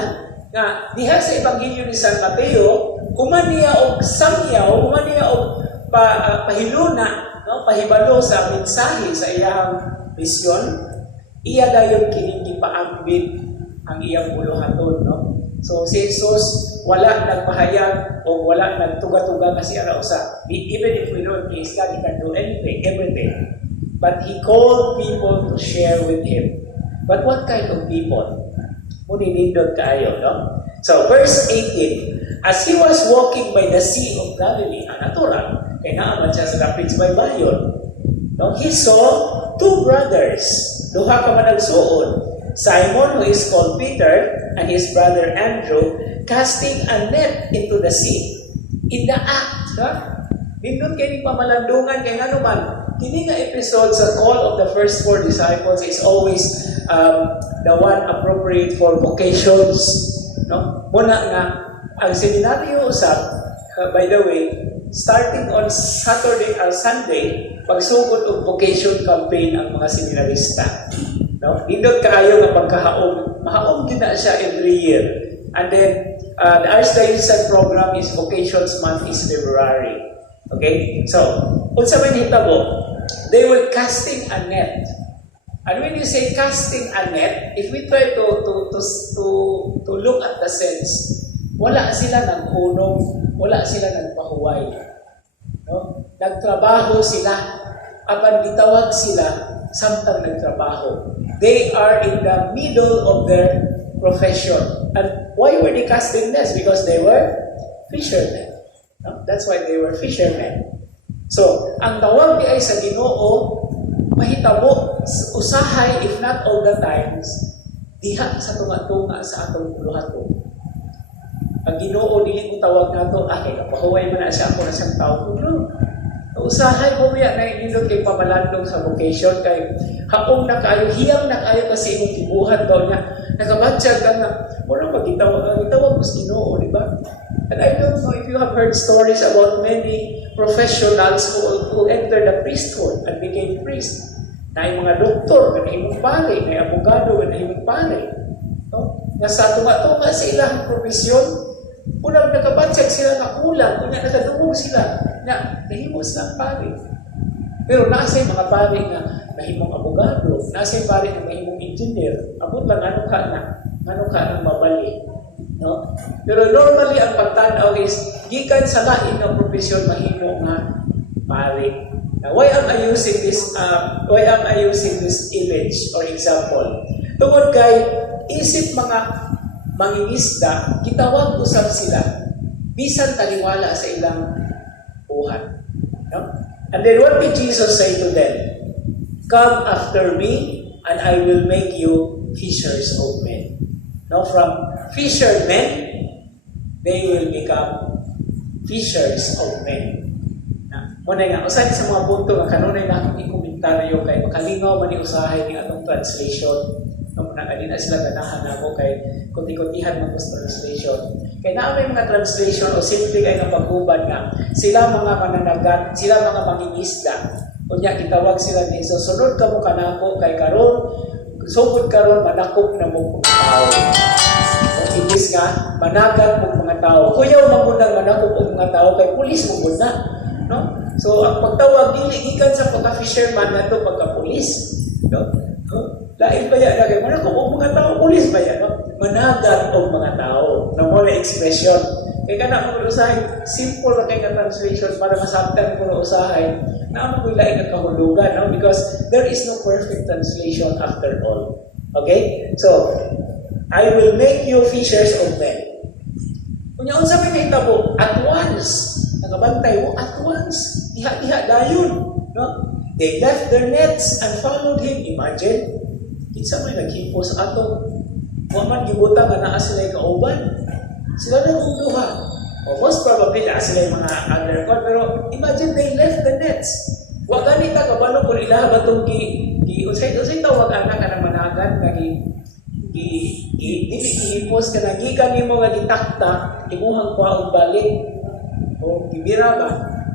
nga diha sa Ebanghelyo ni San Mateo, kumaniya og samyaw, kumaniya og pahiluna, no, pahibalo sa mensahe sa iyang misyon, iya dayon kining gipaambit ang iyang buluhaton, no? So si Jesus wala nagpahayag o wala nagtuga-tuga kasi ara usa. Even if we don't please God, He can do anything, everything. But He called people to share with Him. But what kind of people? Muninindot kaayo, no? So verse 18, as He was walking by the Sea of Galilee, natural, kaya naaman siya sa rapids by Bayon, no? He saw two brothers, duha ka managsuon, Simon, who is called Peter, and his brother Andrew, casting a net into the sea. In the act, nindot kayo ni pamalandungan kay nga naman, kini nga episode sa call of the first four disciples is always the one appropriate for vocations. No? Muna nga, ang seminaryo usap, by the way, starting on Sunday, pagsugod og vocation campaign ang mga seminarista. No? Nindot kaayo nga pagkahaom. Mahaom din na siya every year. And then, the Archdiocese program is Vocations Month is February. Okay? So, unsa man hitabo, they were casting a net. And when you say casting a net, if we try to look at the sense, wala sila nagkunong, wala sila nagpahuway. No? Nagtrabaho sila. Apan gitawag sila, samtang nagtrabaho. They are in the middle of their profession. And why were they casting nets? Because they were fishermen. No? That's why they were fishermen. So, ang tawag di ay sa Ginoo, mahitabo, usahay, if not all the times, diha sa tunga-tunga sa atong buluhaton. Ang Ginoo, dili mo tawag na ito, kay kapahuway man na siya ako na siyang tawag. No. Usahay ko biya na inindot kay pamalandong sa vocation, kay haong na kayo, hiyang na kayo kasi imong tibuhan daw niya. Nakabatsag ka na, muna magitawag ko sa Ginoo, di ba? And I don't know if you have heard stories about many professionals who entered the priesthood and became priests. Na yung mga doktor, na yung pare, na yung abogado, na yung pare. No? Nasa tunga-tunga sa ilang profesyon, unang nakabatsag sila na kulang, kunya nakadungog sila, na nahimos lang pare. Pero nasa yung mga pare na nahimong abogado, nasa yung pare na nahimong engineer, abot lang ano ka ng mabali. No? Pero normally ang pagtanaw is gikan sa lain ng profesyon mahimo nga pare. Now, why am I using this image or example? Tungod kay isip mga mangingisda, gitawag usab sila bisan taliwala sa ilang buhat. No? And then what did Jesus say to them? Come after me, and I will make you fishers of men. Now, from fishermen, they will become fishers of men. Muna nga, usahin sa mga punto nga kanunay na akong ikomentaryo kay makalingaw man usahay ni atong translation. Muna nga din sila ganahan ako kay kunti-kuntihan mga translation. Kaya naamay mga translation o simple kay ng paghubad nga, sila mga mananagat, sila mga mangingisda. Kunya kitawag sila ni Jesus, sunod ka mo kanako kay karon, sugod karon manakop na mo mga tao. Kung ibis nga, managat mo mga tao. Kuyaw mamunang manakop mo mga tao kay pulis mo muna. No? So ang pagtawag dili gikan sa pagka-fisherman nato pagka-pulis. No? Lain ba yan? Manakop mo mga tao, pulis ba yan? No? Managat o mga tao. Na mo na expression. Kaya ka na mo usahin, simple na kayo na translation para masabtan ko na usahin na mo lain na kahulugan, no? Because there is no perfect translation after all. Okay? So, I will make you fishers of men. Kung yung sabi na itabo, at once, nakabantay mo, at once, iha-iha dayon. No? They left their nets and followed him. Imagine, kinsa may naghimpos ato. Waman gibuta nga naa sila kauban. Sila na duha. Most probably na sila yung mga undercover, pero imagine they left the nets. Wa gani ta kabalo kung ilaha ba itong usay tawag anak ka ng managan, i-post ka na, gikan nimo nga gitakta, imuhang kwaong balik, o gibira ba?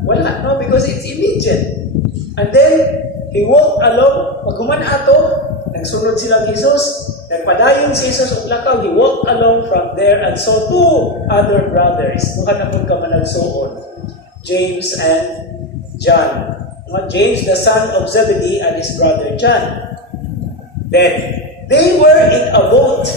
Wala, no? Because it's immediate. And then, he walked along, pagkuman ato, nagsunod silang Jesus, nagpadayon si Jesus og lakaw, he walked along from there and saw two other brothers. Duha na pud ka managsuon, James and John. James, the son of Zebedee, and his brother John. Then, they were in a boat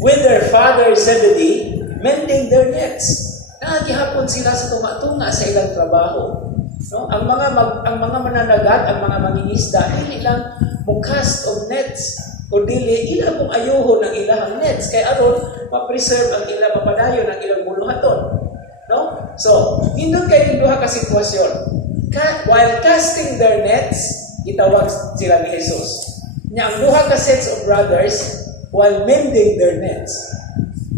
with their father Zebedee, mending their nets. Nagihapon sila sa tunga-tunga sa ilang trabaho. No? Ang mga mananagat, ang mga mangingisda, hindi lang mag-cast of nets, o dili, ilang kung ayuho ng ilang nets. Kaya aron, ma-preserve ang ilang mapadayon, ang ilang buluhaton. No? So, nindot kayo yung duha ka sitwasyon. While casting their nets, itawag sila ni Jesus. Nya ang duha ka sets of brothers, while mending their nets.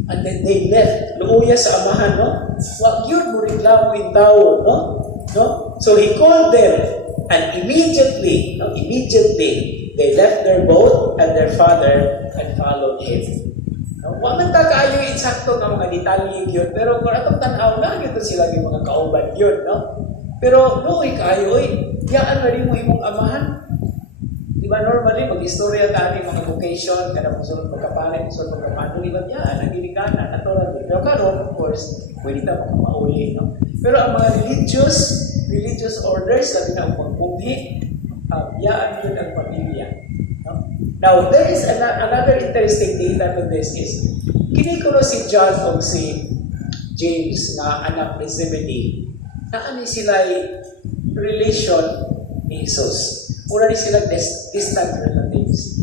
And then they left. Luuya sa amahan, no? Wag yun mo reklamo yung tao, no? No? So he called them, and immediately, they left their boat and their father and followed him. No? Wag man ta kaayo insakto ng mga detalye yun, pero kung atong tanaw na, ito sila yung mga kauban yun, no? Pero, noy kayo, yaan na rin mo imong amahan. Di ba, normally, mag-istorya ka rin mga vocation, kada mong sunod pagkapalit, sunod pagkapalit, di ba, yaan, nagigikanan, natural. Pero karon, of course, pwede na makamauli, no? Pero ang mga religious orders, sabi na ang pagpunghi, yaan yun ang pamilya. No? Now, there is another interesting data to this is, kinikulo si John o si James na anak ni Zebedee, na sila relation ni Jesus. Mura rin sila distant relatives.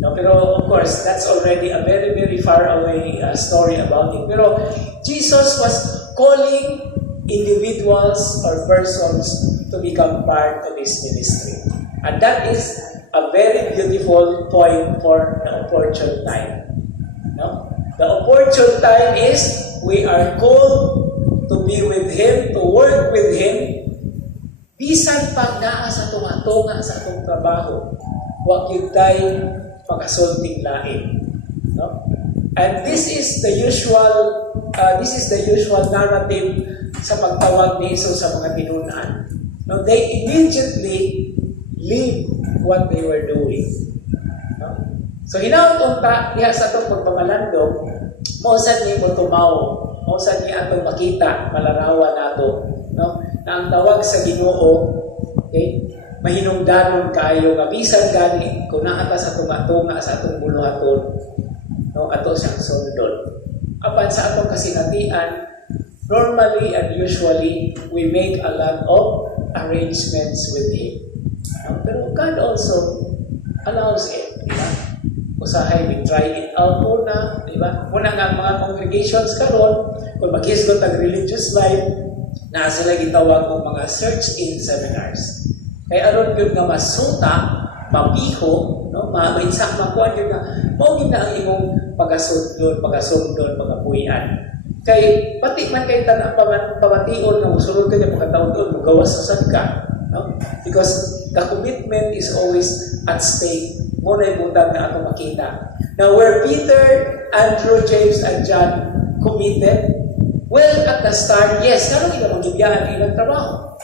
No, pero of course, that's already a very, very far away story about it. Pero Jesus was calling individuals or persons to become part of His ministry. And that is a very beautiful point for the opportune time. No? The opportune time is we are called to be with Him, to work with Him, bisan pag naa sa tunga-tunga sa atong trabaho, wag yun tayo pagkasulting lain. No? And this is the usual narrative sa pagtawag ni Jesus sa mga tinunan. No? They immediately leave what they were doing. No? So hinaut-unta diha sa atong pagpamalandong, mausan niya mo tumaw, mausan niya atong makita, malarawan nato, no? Na ang tawag sa Ginoo, okay, mahinungdanon kayo, nga bisan gani, kung naata sa tunga-tunga sa atong buluhaton, no? Ato siyang sundon. Apan sa atong kasinatian, normally and usually, we make a lot of arrangements with Him. No? Pero God also allows it, di ba? Usahay, we try it out muna, di ba? Muna nga mga congregations karon, kung maghisgot ang religious life, na sila gitawag ng mga search-in seminars. Kay aron gyud nga masuta, mapiho, no, mainsak makuan gyud nga mao gyud na ang imong pagasudlon, pagapuy-an. Kay pati man kay tanan pamation nga musulod ka niya pagkataon-taon magawas sa sad ka, no? Because the commitment is always at stake. Mo na ibutang na ako makita. Now where Peter, Andrew, James, and John committed, well, at the start, yes, karon ila magibiyaan ilang trabaho.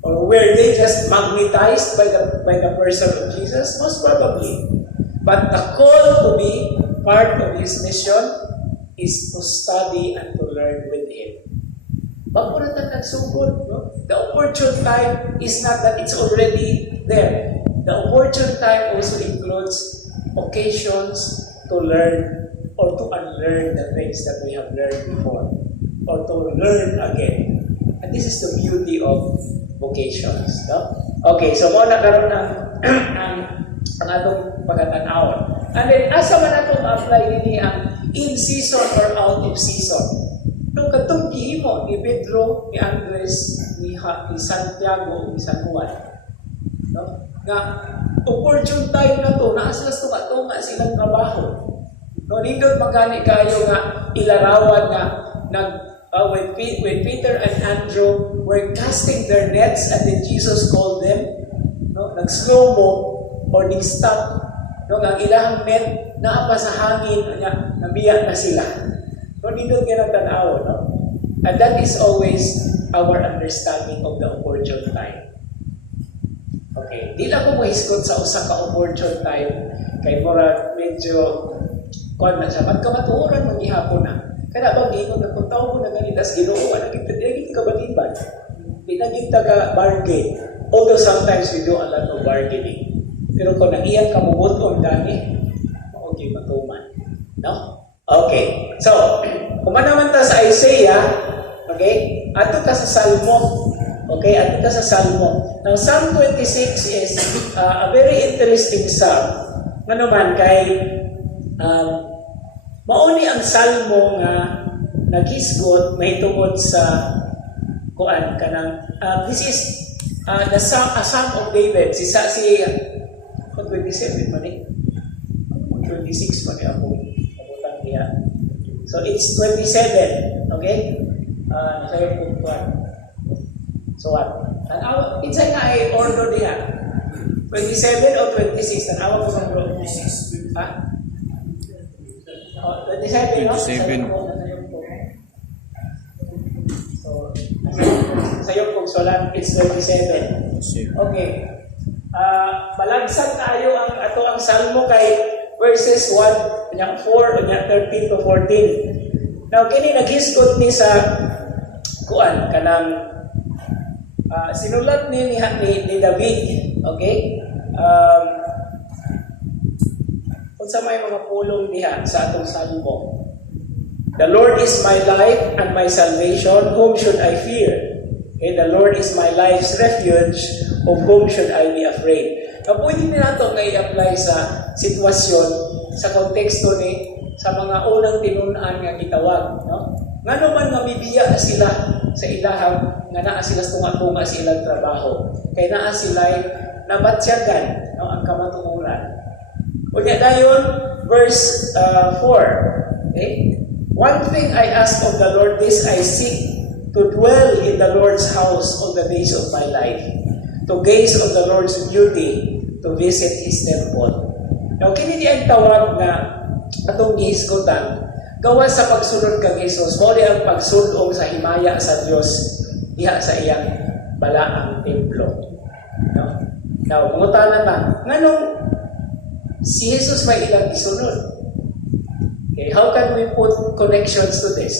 Or were they just magnetized by the person of Jesus? Most probably. But the call to be part of his mission is to study and to learn with him. Bago na tayo nagsugod, no? The opportune time is not that it's already there. The opportune time also includes occasions to learn or to unlearn the things that we have learned before, or to learn again. And this is the beauty of vocations. No? Okay, so mo na karon ang atong pagkatanaw. And then, asa man atong apply nini ang in season or out of season. Nung katong gihimo ni Pedro, ni Andres, ni Santiago, ni San Juan. No? Nga, opportune time na to, naaslas to katunga silang trabaho. No, nindot magani kayo nga ilarawan nga when Peter and Andrew were casting their nets and then Jesus called them, no, nag-slow-mo or nag-stop, no, ang ilang net naapa sa hangin, nabiya na sila. No, nindot nga tanaw, no? And that is always our understanding of the opportune time. Okay, di lang ko mahiskot sa usa ka opportune time kay mura medyo kuan na siya, magkamatuoran maghihapon na. Kaya ba gingon na kung tao mo na ganitas Ginoo, naging kabatiban. Di naging taga-bargain. Although sometimes we do a lot of bargaining. Pero kung nag-iyang kamubuton gani, okay, matuman. No? Okay. So, kumanaman ta sa Isaiah, okay? Ato ta sa Salmo. Okay? Ato ta sa Salmo. Now, Psalm 26 is a very interesting psalm. Ano man, kay mauni ang salmo nga naghisgot may tungod sa kuan kanang this is the psalm, a psalm of David si 27 man 26 man ako abutang niya, so it's 27, okay, sayo po kuan, so what it's like I order niya 27 or 26 tanawa ko sa 26 ha. 27, no? 27. So, sa'yo kung solan, it's 27. Okay. Balagsan tayo ang salmo kay verses 1, 4, 13 to 14. Now, kini naghisgot ni sa kuan, kanang sinulat ni David, okay? Sa may mga pulong diha sa atong salmo. The Lord is my light and my salvation, whom should I fear? Okay, the Lord is my life's refuge, of whom should I be afraid? Now, pwede na ito nga i-apply sa sitwasyon, sa konteksto ni, sa mga unang tinunan nga gitawag. No? Nga naman mabibiya sila sa ilahang, nga naa sila tunga-tunga sa ilang trabaho. Kaya naa sila'y nabatsyagan, no, ang kamatuuran. Unya dayon, verse 4. Okay? One thing I ask of the Lord, this I seek, to dwell in the Lord's house all the days of my life, to gaze on the Lord's beauty, to visit His temple. Now, kini di ang tawag na atong gihisgotan, gawa sa pagsunod kang Jesus, muli ang pagsunod sa himaya sa Dios diha sa iyang balaang templo. No? Now, mangutanan na, nganong si Jesus may ilang isunod? Okay, how can we put connections to this?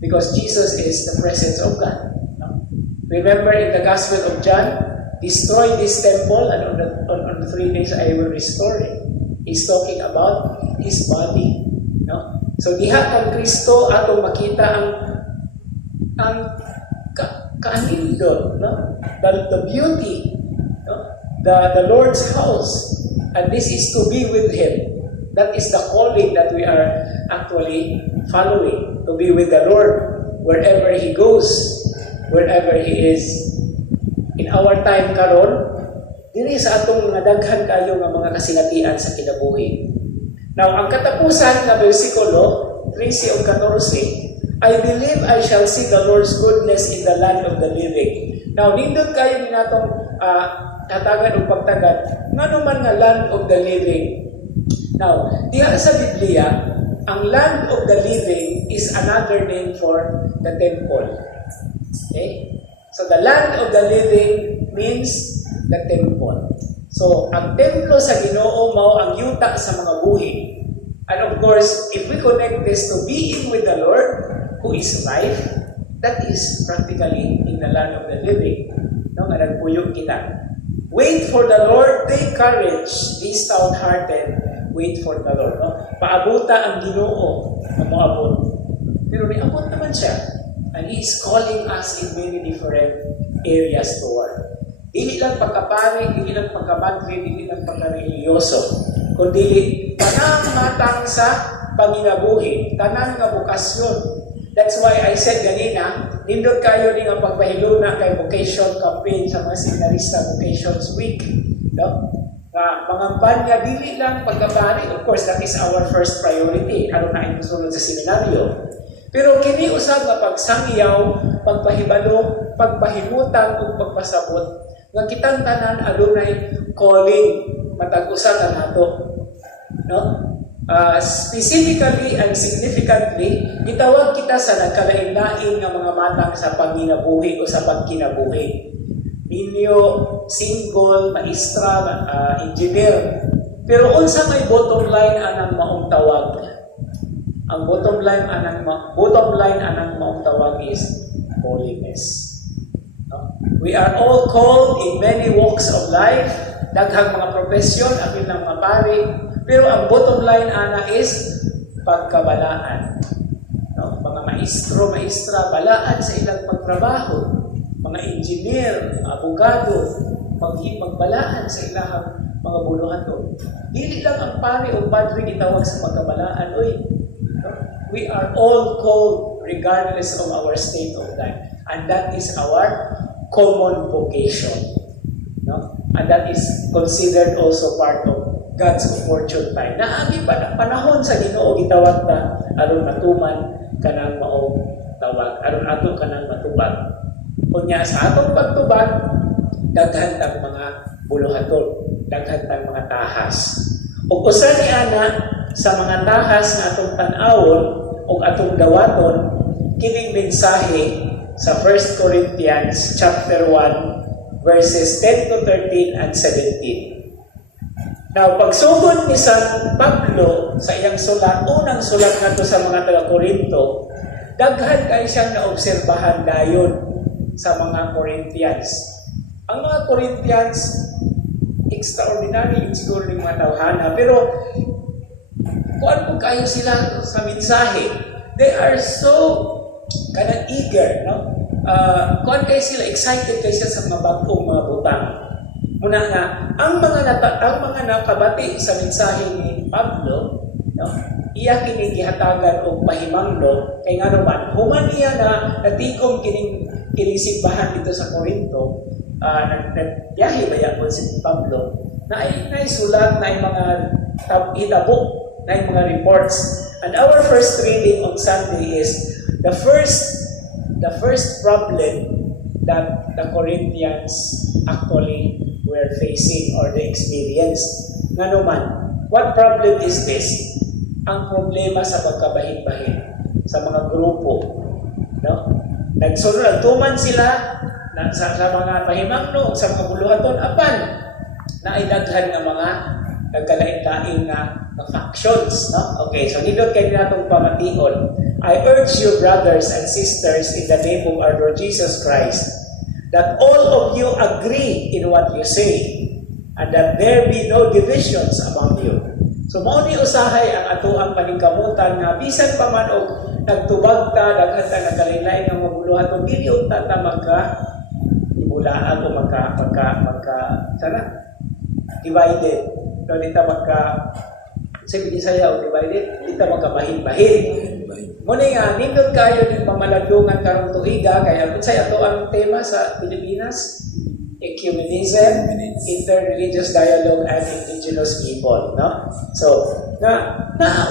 Because Jesus is the presence of God. No? Remember in the Gospel of John, destroy this temple and on the 3 days I will restore it. He's talking about His body. No? So diha kang Kristo atong makita ang kaanindot, no? The beauty, no? The Lord's house. And this is to be with Him. That is the calling that we are actually following. To be with the Lord wherever He goes, wherever He is in our time karon, diri sa atong mga daghan kayo nga mga kasinatian sa kinabuhi. Now, ang katapusan na bersikulo 13 o 14, I believe I shall see the Lord's goodness in the land of the living. Now, nindot kayo ni natong tatagan o pagtagad, nga naman nga land of the living. Now, diha sa Biblia, ang land of the living is another name for the temple. Okay? So, the land of the living means the temple. So, ang templo sa Ginoo mao ang yuta sa mga buhi. And of course, if we connect this to being with the Lord, who is life, that is practically in the land of the living. No, nga nagpuyo kita. Wait for the Lord, take courage, be stout-hearted, wait for the Lord. No? Paabuta ang Ginoo, moabot. Pero niabot naman siya. And He is calling us in many different areas to work. Dili lang pagkapari, dili lang pagkabatri, dili lang pagkareliyoso, kundi tanang matang sa panginabuhi, tanang nga bukasyon. That's why I said ganina, nindot kayo ni nga pagpahiluna kay vocation campaign sa mga seminarista Vocations Week. No? Mga panya, dili lang pagkapari. Of course, that is our first priority. Ano na inusunod sa seminaryo. Pero kini usab nga pagsangyaw, pagpahibalo, pagpahimutang ug pagpasabot nga kitang tanan adunay calling matag-usa ta nato. No? Specifically and significantly, gitawag kita sa nagkalain-lain nga mga matang sa panginabuhi o sa pagkinabuhi. Ninyo, single, maestra, engineer. Pero unsa may bottom line anang maong tawag? Ang bottom line anang maong tawag is holiness. We are all called in many walks of life, daghang mga profesyon, apil ng mga pari, pero ang bottom line ana is pagkabalaan. No? Mga maestro, maestra, balaan sa ilang pagtrabaho, mga engineer, abogado, magbalaan sa ilang mga buluhaton. Dili lang ang pari o padre gitawag sa pagkabalaan. No? We are all called regardless of our state of life. And that is our common vocation. No? And that is considered also part of God's opportune time. Naagi panahon sa Ginoo gitawag ta aron matuman kanang maong tawag, aron ato kanang matubag. Unya sa atong pagtubag, daghan tang mga buluhaton, daghan tang mga tahas. Ug usa ni ana sa mga tahas nga atong tan-awon ug atong dawaton kining mensahe sa 1 Corinthians chapter 1 verses 10 to 13 and 17. Now, pagsugod ni San Pablo sa iyang sulat, unang sulat nato sa mga taga-Korinto, daghan kay siyang naobserbahan dayon sa mga Corinthians. Ang mga Corinthians, extraordinary yung siguro ng mga tawhana, pero kuan po kayo sila sa mensahe. They are so kanang eager, no? Kuan kayo sila, excited kayo sila sa mga bagong mga butang. Muna nga, ang mga nakabati sa mensahe ni Pablo, no, iya kini gihatagan og pahimangno kay nga naman human iya na natigom kining simbahan dito sa Corinto, nagbiyahe bayapon si Pablo na ay sulat na mga hitabo na mga reports. And our first reading on Sunday is the first problem that the Corinthians actually were facing or they experienced. Nga naman, what problem is this? Ang problema sa pagkabahid-bahid sa mga grupo. No? Nagtuman sila sa mga pahimangno, sa mga buluhaton, apan na ay daghan ng mga nagkalain-lain na factions. No? Okay, so nindot kayo natong pamation. I urge you, brothers and sisters, in the name of our Lord Jesus Christ, that all of you agree in what you say, and that there be no divisions among you. So, mao ni usahay ang atoang paningkamutan nga bisan pa man og nagtubag ta, daghan ta nagkalain-lain nga mabuluhan kung dili unta ta ibulaan o divided. No, di ta sabi Bisaya o divided, di ta magkabahin-bahin. Muna nga, nindot kayo ng pamaladungan karong tuiga, kaya kung say ato ang tema sa Pilipinas, ecumenism, interreligious dialogue, and indigenous people, no? So,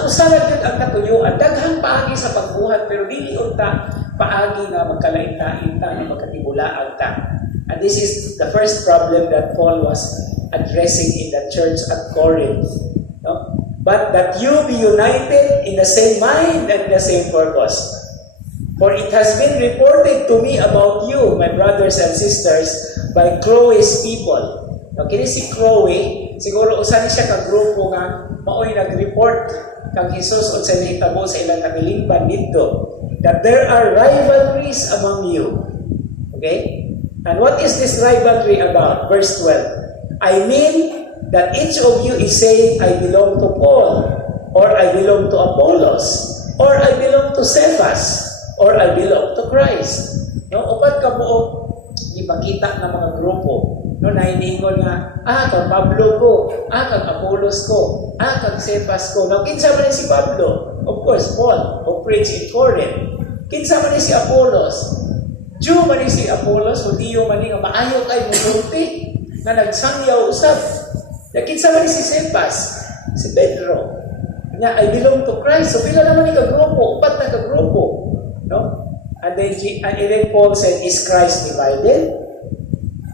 usalan yun ang katuyuan. Daghang paagi sa pagbuhat, pero dili unta paagi na magkalain-ta na magkatibulaan ta. And this is the first problem that Paul was addressing in the church at Corinth, no? But that you be united in the same mind and the same purpose. For it has been reported to me about you, my brothers and sisters, by Chloe's people. No, kini si Chloe, siguro usa ni siya ka grupo nga maoy nag-report kang Jesus unsa nahitabo sa ilang kamilingban didto, that there are rivalries among you. Okay? And what is this rivalry about? Verse 12. I mean that each of you is saying, I belong to Paul, or I belong to Apollos, or I belong to Cephas, or I belong to Christ. No, upat ka buo ipakita ng mga grupo. No, nahiningon nga, kang Pablo ko, kang Apollos ko, kang Cephas ko. Now, kinsa man si Pablo? Of course, Paul, who preached in Corinth. Kinsa man si Apollos? Jew man si Apollos, Hudiyo man nga maayo kay musulti na nagsangyaw usab. Kinsa man si Cephas? Si Pedro. Nga, I belong to Christ. So, pila naman ni ka-grupo, upat na ka-grupo. No? And then Paul said, is Christ divided?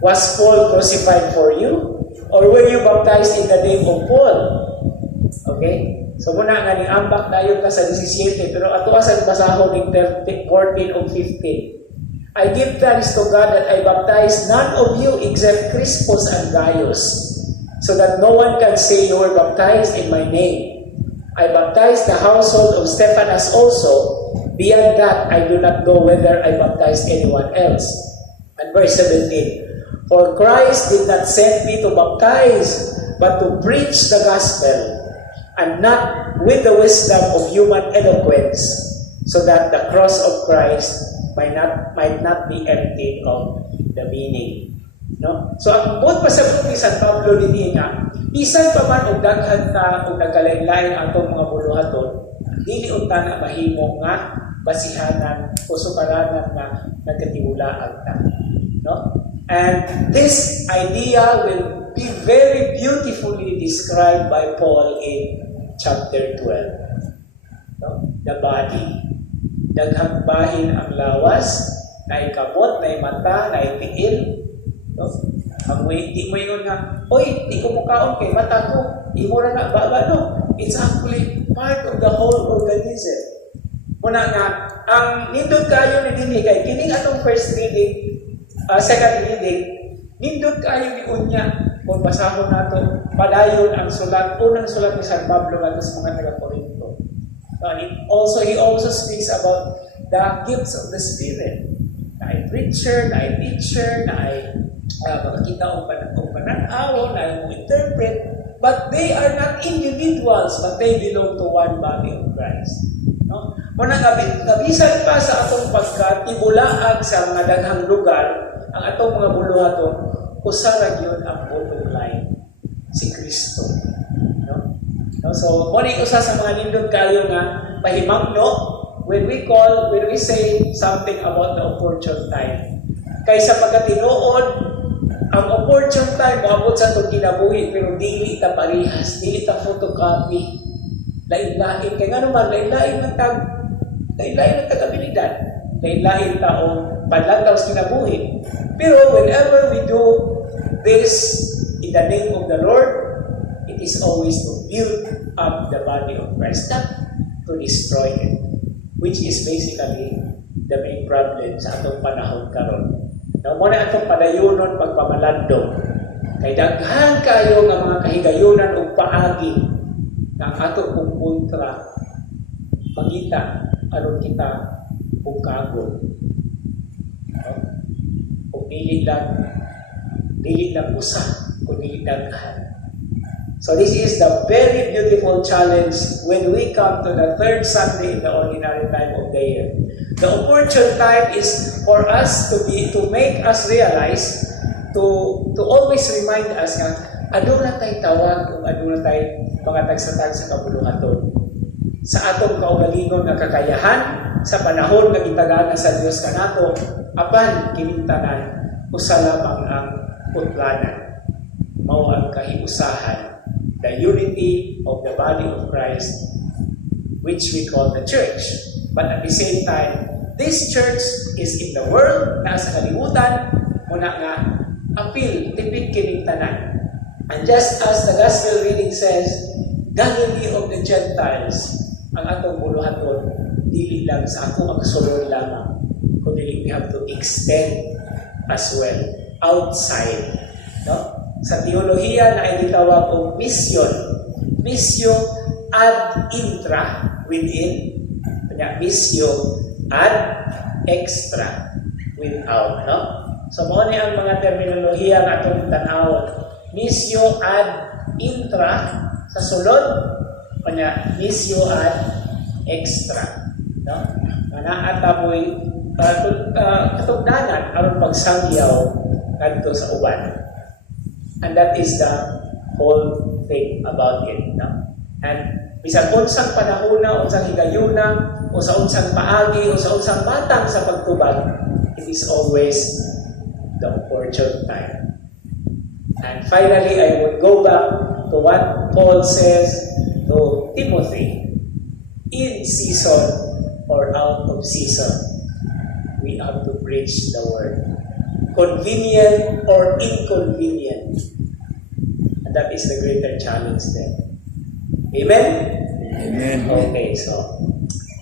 Was Paul crucified for you? Or were you baptized in the name of Paul? Okay? So muna nga ni ambak dayon ka sa 17, pero ato asang basahon ng 14 o 15. I give thanks to God that I baptized none of you except Crispus and Gaius, so that no one can say you were baptized in my name. I baptized the household of Stephanas also. Beyond that, I do not know whether I baptized anyone else. And verse 17, for Christ did not send me to baptize, but to preach the gospel, and not with the wisdom of human eloquence, so that the cross of Christ might not be emptied of the meaning. No? So ang buot pa sa buti San Pablo dili nga, bisan pa man og daghan ta og nagkalain-lain atong mga buluhaton, dili unta na mahimo nga basihanan o sukaranan na nagkatiwalaan ta. No? And this idea will be very beautifully described by Paul in chapter 12. No? The body. Daghang bahin ang lawas, na ikamot, na mata, na tiil. No? Ang di mo yun nga, oy, di ko mukhaon kay mata ko, di mo na baba, no? It's actually part of the whole organism. Muna nga, ang nindot kayo ni Dini, kay kining atong first reading, second reading, nindot kayo ni Unya, kung basahon nato, padayon ang sulat, unang sulat ni San Pablo at sa mga taga-Corinto. He also speaks about the gifts of the Spirit. Na ay preacher, na ay teacher, na ay makakita o pananaw, na ay interpret, but they are not individuals, but they belong to one body of Christ. No? Muna gabisan pa sa atong pagkatibulaan sa mga daghang lugar, ang atong mga buluhaton, usara yun ang bottom line, si Kristo. No? No? So, muna usa sa mga nindot kayo nga, pahimangno, when we say something about the opportune time. Kaysa pagkatinuod, ang opportune time, maabot sa itong kinabuhi, pero dili ta parihas, dili ta photocopy, lain-lain. Kaya nga naman, lain-lain ng tagabilidad. Lain-lain taong panlantaw sa kinabuhi. Pero whenever we do this in the name of the Lord, it is always to build up the body of Christ, not to destroy it, which is basically the main problem sa atong panahon karon. Now, muna atong padayunon pagpamalandong. Kay daghan kayo ng mga kahigayunan o paagi ng atong kontra magita aron kita pugkagon. O dili lang usa, kundi daghan. So this is the very beautiful challenge when we come to the third Sunday in the ordinary time of the year. The opportune time is for us to make us realize, to always remind us nga aduna tay tawag kung aduna tay mga tagsatag sa kabuluhaton. Sa atong kaugalingon nga kakayahan sa panahon nga gitagana sa Dios kanato, apan kining tanan usa lamang ang putlanan. Mao ang kahiusahan, the unity of the body of Christ, which we call the church. But at the same time, this church is in the world, nasa kalibutan, muna nga, appeal, tipid kining tanan. And just as the gospel reading says, Galilee of the Gentiles, ang atong buluhaton, dili lang sa ako ang sulod lamang, kundi we have to extend as well, outside. No? Sa teolohiya na ay gitawag og mission. Mission ad intra, within. Kanya, mission ad extra, without. No? So, mo ni ang mga terminolohiya nga atong tanawon. Mission ad intra, sa sulod. Kanya, mission ad extra. No? Nga naatamoy katugdanan aron pagsangyaw kadto sa uban. And that is the whole thing about it. No? And bisan unsang panahona, unsang higayuna, o sa unsang paagi, o sa unsang batang sa pagtubag, it is always the opportune time. And finally, I would go back to what Paul says to Timothy. In season or out of season, we have to preach the word. Convenient or inconvenient. And that is the greater challenge then. Amen? Amen. Okay, so,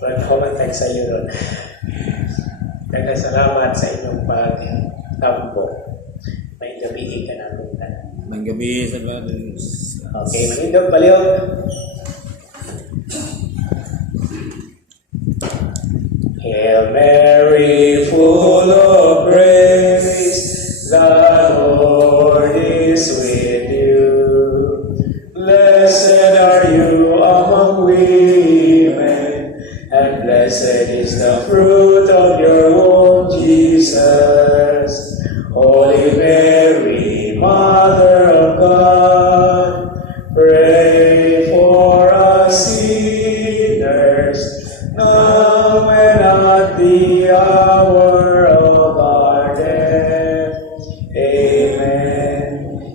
comment tayo sa iyo doon. Daghang salamat sa inyong pagtampo. May gabi ka namin tanan. May gabi sa mga. Okay, manindog baliw. Hail Mary, full of grace, the Lord is with you. Blessed are you among women, and blessed is the fruit of your womb, Jesus. Holy Mary, Mother of God, pray for us sinners, now and at the hour of our death. Amen.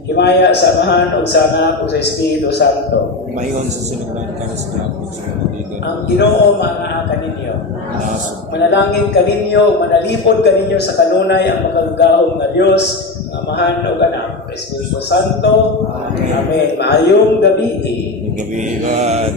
Himaya sa Amahan o sa Anak o sa Espiritu Santo. Mayon sa sinugdan ka sa hapon sa mga kaibigan. Ang Ginoo mga kaninyo. Naso. Manalangin kaninyo, manalipod kaninyo sa kanunay ang makagagahong na Diyos, ang Amahan o Anak, Espiritu Santo. Amen. Maayong gabi. May gabi God.